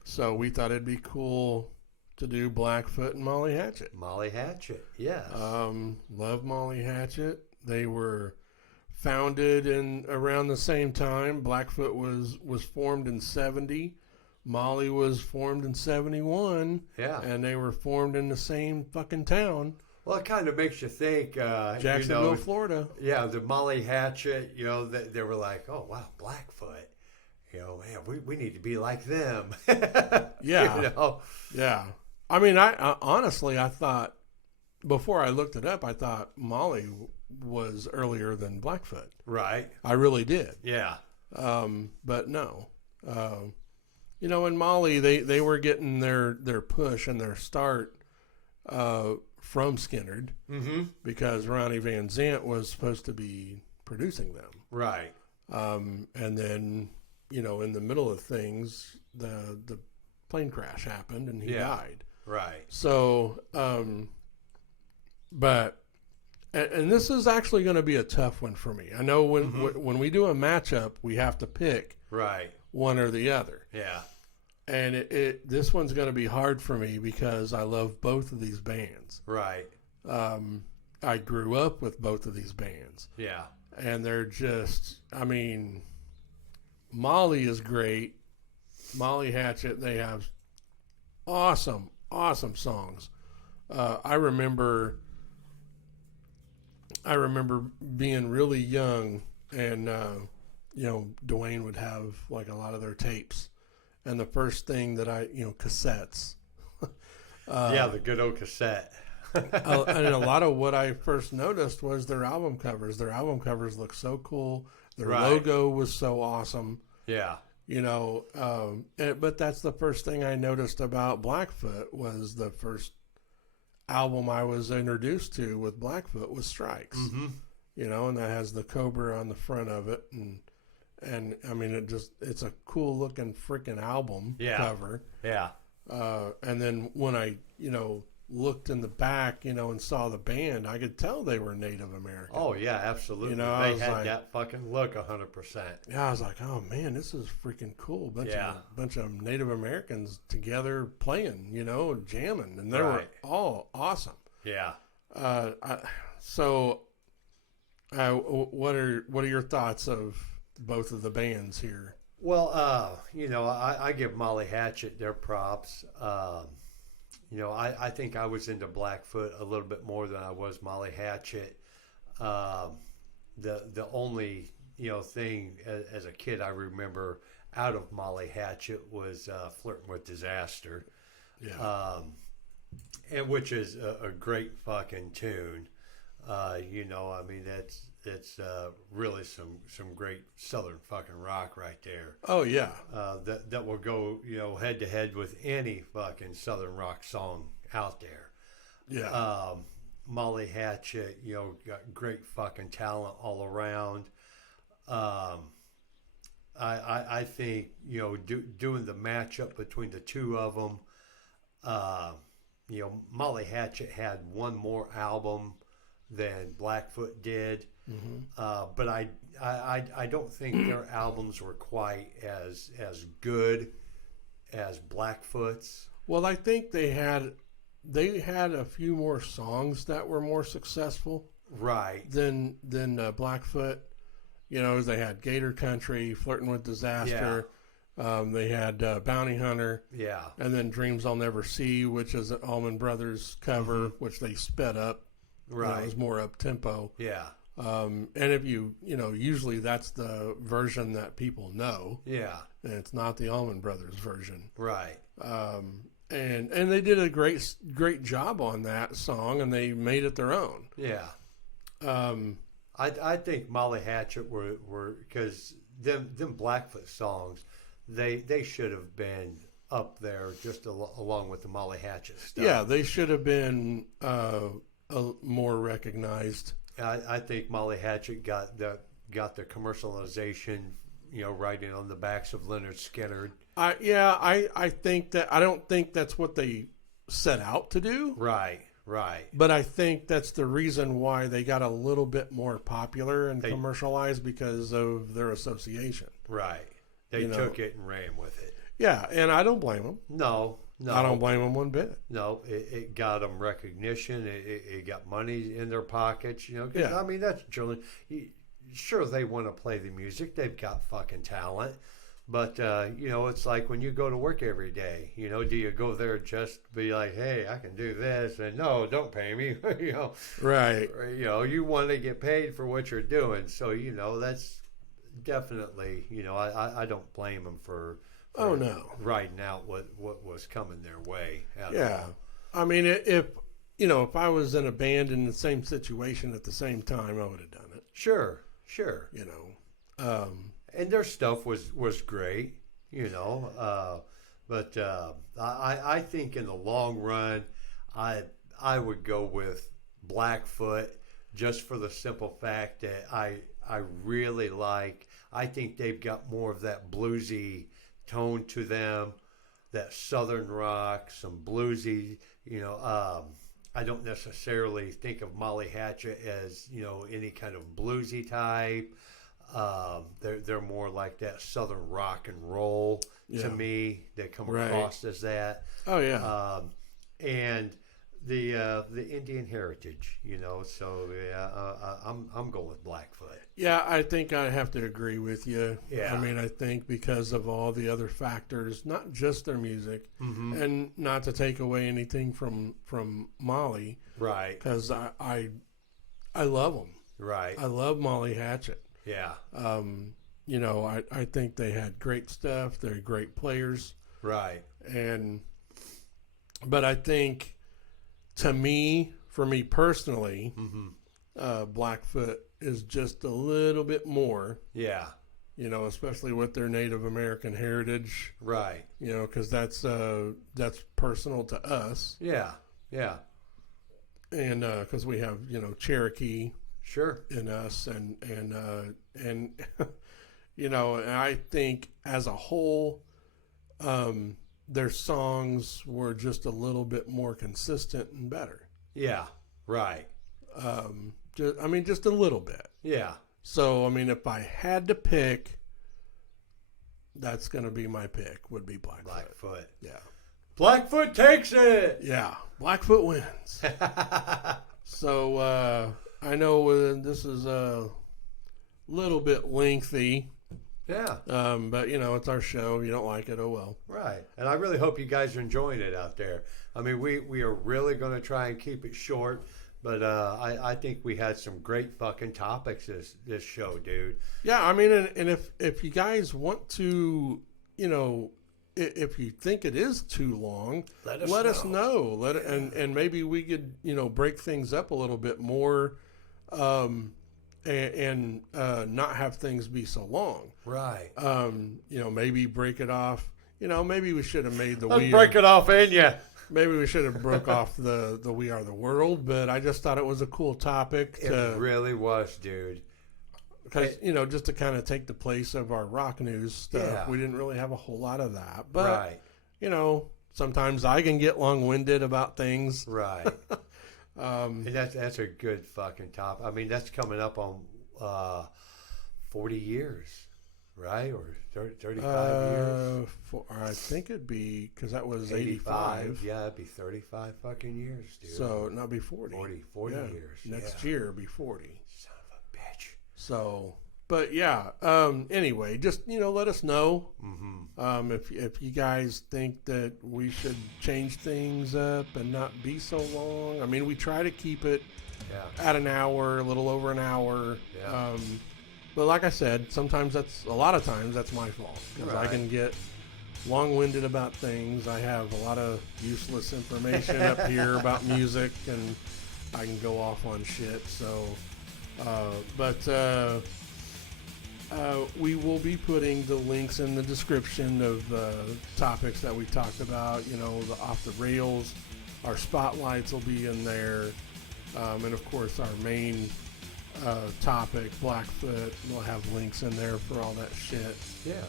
So we thought it'd be cool to do Blackfoot and Molly Hatchet. Molly Hatchet, yes. Love Molly Hatchet. They were founded in around the same time. Blackfoot was formed in 70. Molly was formed in 71. Yeah. And they were formed in the same fucking town. Well, it kind of makes you think. Jacksonville, Florida. Yeah, the Molly Hatchet, they were like, oh, wow, Blackfoot. Man, we need to be like them. Yeah. Yeah. I mean, I honestly, I thought, before I looked it up, I thought Molly was earlier than Blackfoot. Right. I really did. Yeah. But no. In Molly, they were getting their push and their start from Skinnerd, because Ronnie Van Zant was supposed to be producing them. Right. And then, in the middle of things, the plane crash happened and he died. Right. So, but, and this is actually going to be a tough one for me. I know when we do a matchup, we have to pick one or the other. Yeah. And this one's going to be hard for me because I love both of these bands. Right. I grew up with both of these bands. Yeah. And they're just, I mean, Molly is great, Molly Hatchet, they have awesome, awesome songs. I remember being really young, and Dwayne would have like a lot of their tapes, and the first thing that cassettes. Yeah, the good old cassette. And a lot of what I first noticed was their album covers. Their album covers looked so cool. Their logo was so awesome. Yeah. But that's the first thing I noticed about Blackfoot was the first album I was introduced to with Blackfoot was Strikes. Mm-hmm. And that has the cobra on the front of it, and I mean it's a cool looking freaking album cover. Yeah. And then when I looked in the back, and saw the band, I could tell they were Native American. Oh yeah, absolutely. They had that fucking look 100%. Yeah, I was like, oh man, this is freaking cool. Bunch of Native Americans together playing, jamming, and they were all awesome. Yeah. What are your thoughts of both of the bands here? Well, I give Molly Hatchet their props. I think I was into Blackfoot a little bit more than I was Molly Hatchet. The only thing as a kid I remember out of Molly Hatchet was Flirting with Disaster, and which is a great fucking tune. I mean it's really some great Southern fucking rock right there. Oh yeah. That will go head to head with any fucking Southern rock song out there. Yeah. Molly Hatchet, got great fucking talent all around. I think doing the matchup between the two of them. Molly Hatchet had one more album than Blackfoot did. Mm-hmm. But I don't think their albums were quite as good as Blackfoot's. Well, I think they had a few more songs that were more successful, right? Than Blackfoot. They had Gator Country, Flirting with Disaster. Yeah. They had Bounty Hunter. Yeah. And then Dreams I'll Never See, which is an Allman Brothers cover, which they sped up. Right. It was more up tempo. Yeah. And if usually that's the version that people know. Yeah. And it's not the Allman Brothers version. Right. And they did a great job on that song, and they made it their own. Yeah. I think Molly Hatchet were because them Blackfoot songs, they should have been up there just along with the Molly Hatchet stuff. Yeah, they should have been more recognized. I think Molly Hatchet got the commercialization, writing on the backs of Leonard Skinner. I think that I don't think that's what they set out to do. Right. But I think that's the reason why they got a little bit more popular and commercialized because of their association. Right. They took it and ran with it. Yeah, and I don't blame them. No. I don't blame them one bit. No, it got them recognition. It got money in their pockets, Yeah. I mean, that's generally... Sure, they want to play the music. They've got fucking talent. But, it's like when you go to work every day, do you go there just be like, hey, I can do this, and no, don't pay me, Right. You want to get paid for what you're doing. So, that's definitely, I don't blame them for oh, no. riding out what was coming their way. Yeah. I mean, if I was in a band in the same situation at the same time, I would have done it. Sure. And their stuff was great, but I think in the long run, I would go with Blackfoot just for the simple fact that I really I think they've got more of that bluesy tone to them, that Southern rock, some bluesy, I don't necessarily think of Molly Hatchet as, any kind of bluesy type. They're more like that Southern rock and roll to me. They come across as that. Oh yeah. And the Indian heritage, So I'm going with Blackfoot. Yeah, I think I have to agree with you. Yeah. I mean, I think because of all the other factors, not just their music, and not to take away anything from Molly, Right. because I love them. Right. I love Molly Hatchet. Yeah. I think they had great stuff. They're great players. Right. But I think, for me personally, Blackfoot is just a little bit more. Yeah. Especially with their Native American heritage. Right. Because that's personal to us. Yeah. Yeah. And because we have Cherokee. Sure. In us, and and I think as a whole, their songs were just a little bit more consistent and better. Yeah. Right. Just a little bit. Yeah. So if I had to pick, that's going to be my pick. Would be Blackfoot. Blackfoot. Yeah. Blackfoot takes it. Yeah. Blackfoot wins. So I know this is a little bit lengthy. Yeah. But it's our show. If you don't like it, oh well. Right. And I really hope you guys are enjoying it out there. I mean, we are really going to try and keep it short, but I think we had some great fucking topics this show, dude. Yeah, and if you guys want to, if you think it is too long, let us know. And maybe we could, break things up a little bit more, and not have things be so long. Right. Maybe break it off. Maybe we should have made the Let's break it off in ya. Maybe we should have broke off the We Are the World, but I just thought it was a cool topic. It really was, dude. Because, just to kind of take the place of our rock news stuff, Yeah. we didn't really have a whole lot of that. But, right. Sometimes I can get long-winded about things. Right. And that's a good fucking top. I mean, that's coming up on 40 years, right? Or 35 years? I think it'd be, because that was 85. Yeah, it'd be 35 fucking years, dude. So, not be 40. 40 yeah. years. Next year it'd be 40. Son of a bitch. So, but yeah, anyway, just, let us know. If you guys think that we should change things up and not be so long. I mean, we try to keep it at an hour, a little over an hour. Yeah. But like I said, a lot of times that's my fault. Because I can get long-winded about things. I have a lot of useless information up here about music, and I can go off on shit. So, we will be putting the links in the description of topics that we talked about. The off the rails, our spotlights will be in there, and of course our main topic, Blackfoot. We'll have links in there for all that shit. Yeah.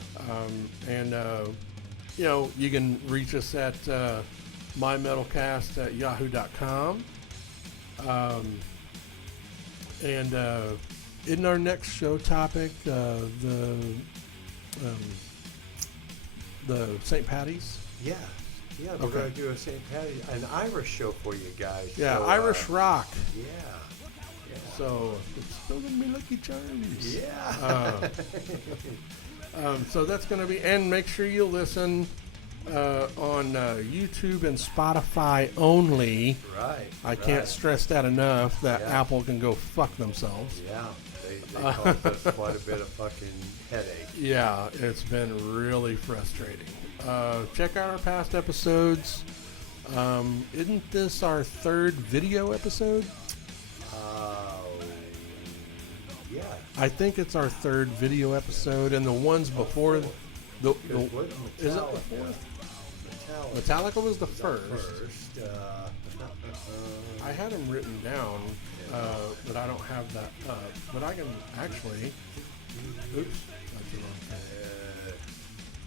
You can reach us at mymetalcast@yahoo.com. In our next show topic, the St. Patty's. Yeah. Yeah, we're going to do a St. Patty's, an Irish show for you guys. Yeah, so, Irish rock. Yeah. So, it's still going to be Lucky Charms. Yeah. So that's going to be, and make sure you listen on YouTube and Spotify only. Right. I can't stress that enough, that Apple can go fuck themselves. Yeah. They caused us quite a bit of fucking headache. Yeah, it's been really frustrating. Check out our past episodes. Isn't this our third video episode? Yeah. I think it's our third video episode, and the ones before is it the fourth? Metallica was the first. I had them written down, but I don't have that up. But I can actually. Oops, that's the wrong thing.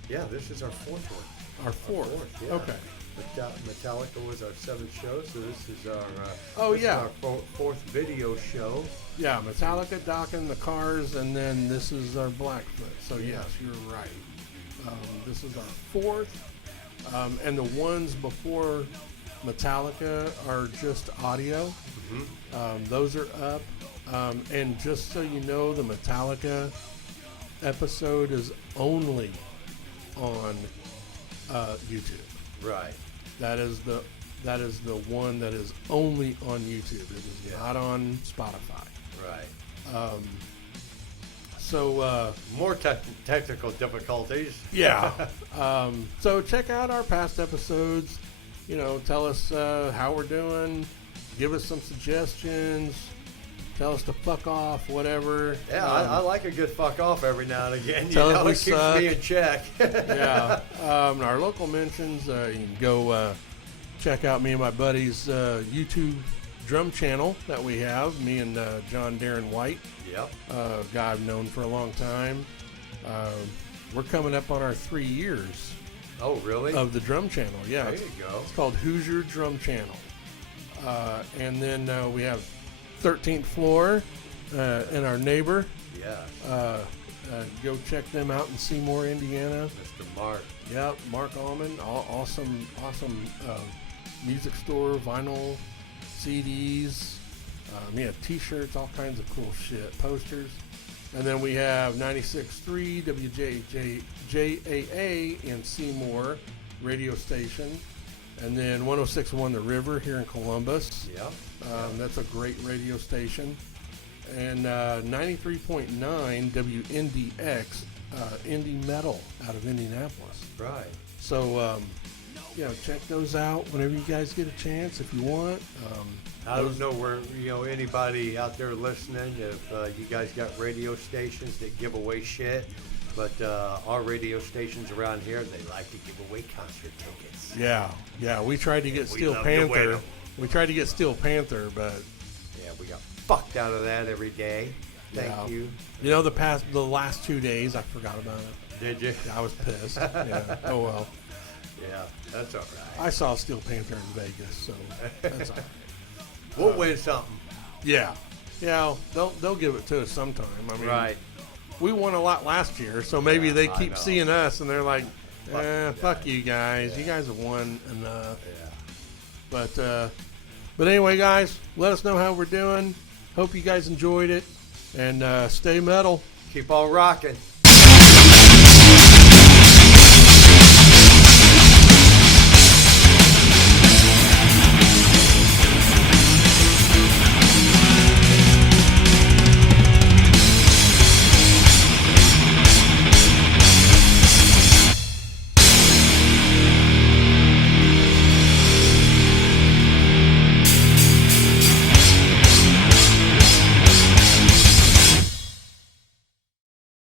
Yeah, this is our fourth one. Our fourth. Yeah. Okay. Metallica was our seventh show, so this is our our fourth video show. Yeah, Metallica, Dokken, the Cars, and then this is our Blackfoot. So yes, you're right. This is our fourth, and the ones before Metallica are just audio. Those are up. And just so you know, the Metallica episode is only on YouTube. Right. That is the one that is only on YouTube. It is not on Spotify. Right. So more technical difficulties. yeah. So check out our past episodes. You know, tell us how we're doing. Give us some suggestions. Tell us to fuck off, whatever. Yeah, I like a good fuck off every now and again. Tell us we it keeps suck. me in check. Yeah. Our local mentions, you can go check out me and my buddy's YouTube drum channel that we have. Me and John Darren White. Yep. Guy I've known for a long time. We're coming up on our 3 years. Oh, really? Of the drum channel. Yeah. There you go. It's called Hoosier Drum Channel. And then we have 13th Floor and our neighbor. Yeah. Go check them out in Seymour, Indiana. Mr. Mark. Yep, Mark Allman. Awesome music store, vinyl, CDs, T-shirts, all kinds of cool shit, posters. And then we have 96.3 WJAA in Seymour radio station. And then 106.1 The River here in Columbus. Yep. That's a great radio station. And 93.9 WNDX, Indie Metal out of Indianapolis. Right. So, check those out whenever you guys get a chance if you want. I don't know where, anybody out there listening, if you guys got radio stations that give away shit, but our radio stations around here, they like to give away concert tickets. Yeah, we tried to get Steel love to win Panther. 'em. We tried to get Steel Panther, but Yeah, we got fucked out of that every day. Thank you. You know, the last 2 days, I forgot about it. Did you? I was pissed. Yeah. Oh well. Yeah, that's all right. I saw Steel Panther in Vegas, so that's all right. We'll win something. Yeah. They'll give it to us sometime. I mean, Right. we won a lot last year, so maybe they I keep know. seeing us and they're like, fuck you guys. Yeah. You guys have won enough. Yeah. But anyway, guys, let us know how we're doing. Hope you guys enjoyed it, and stay metal. Keep on rocking.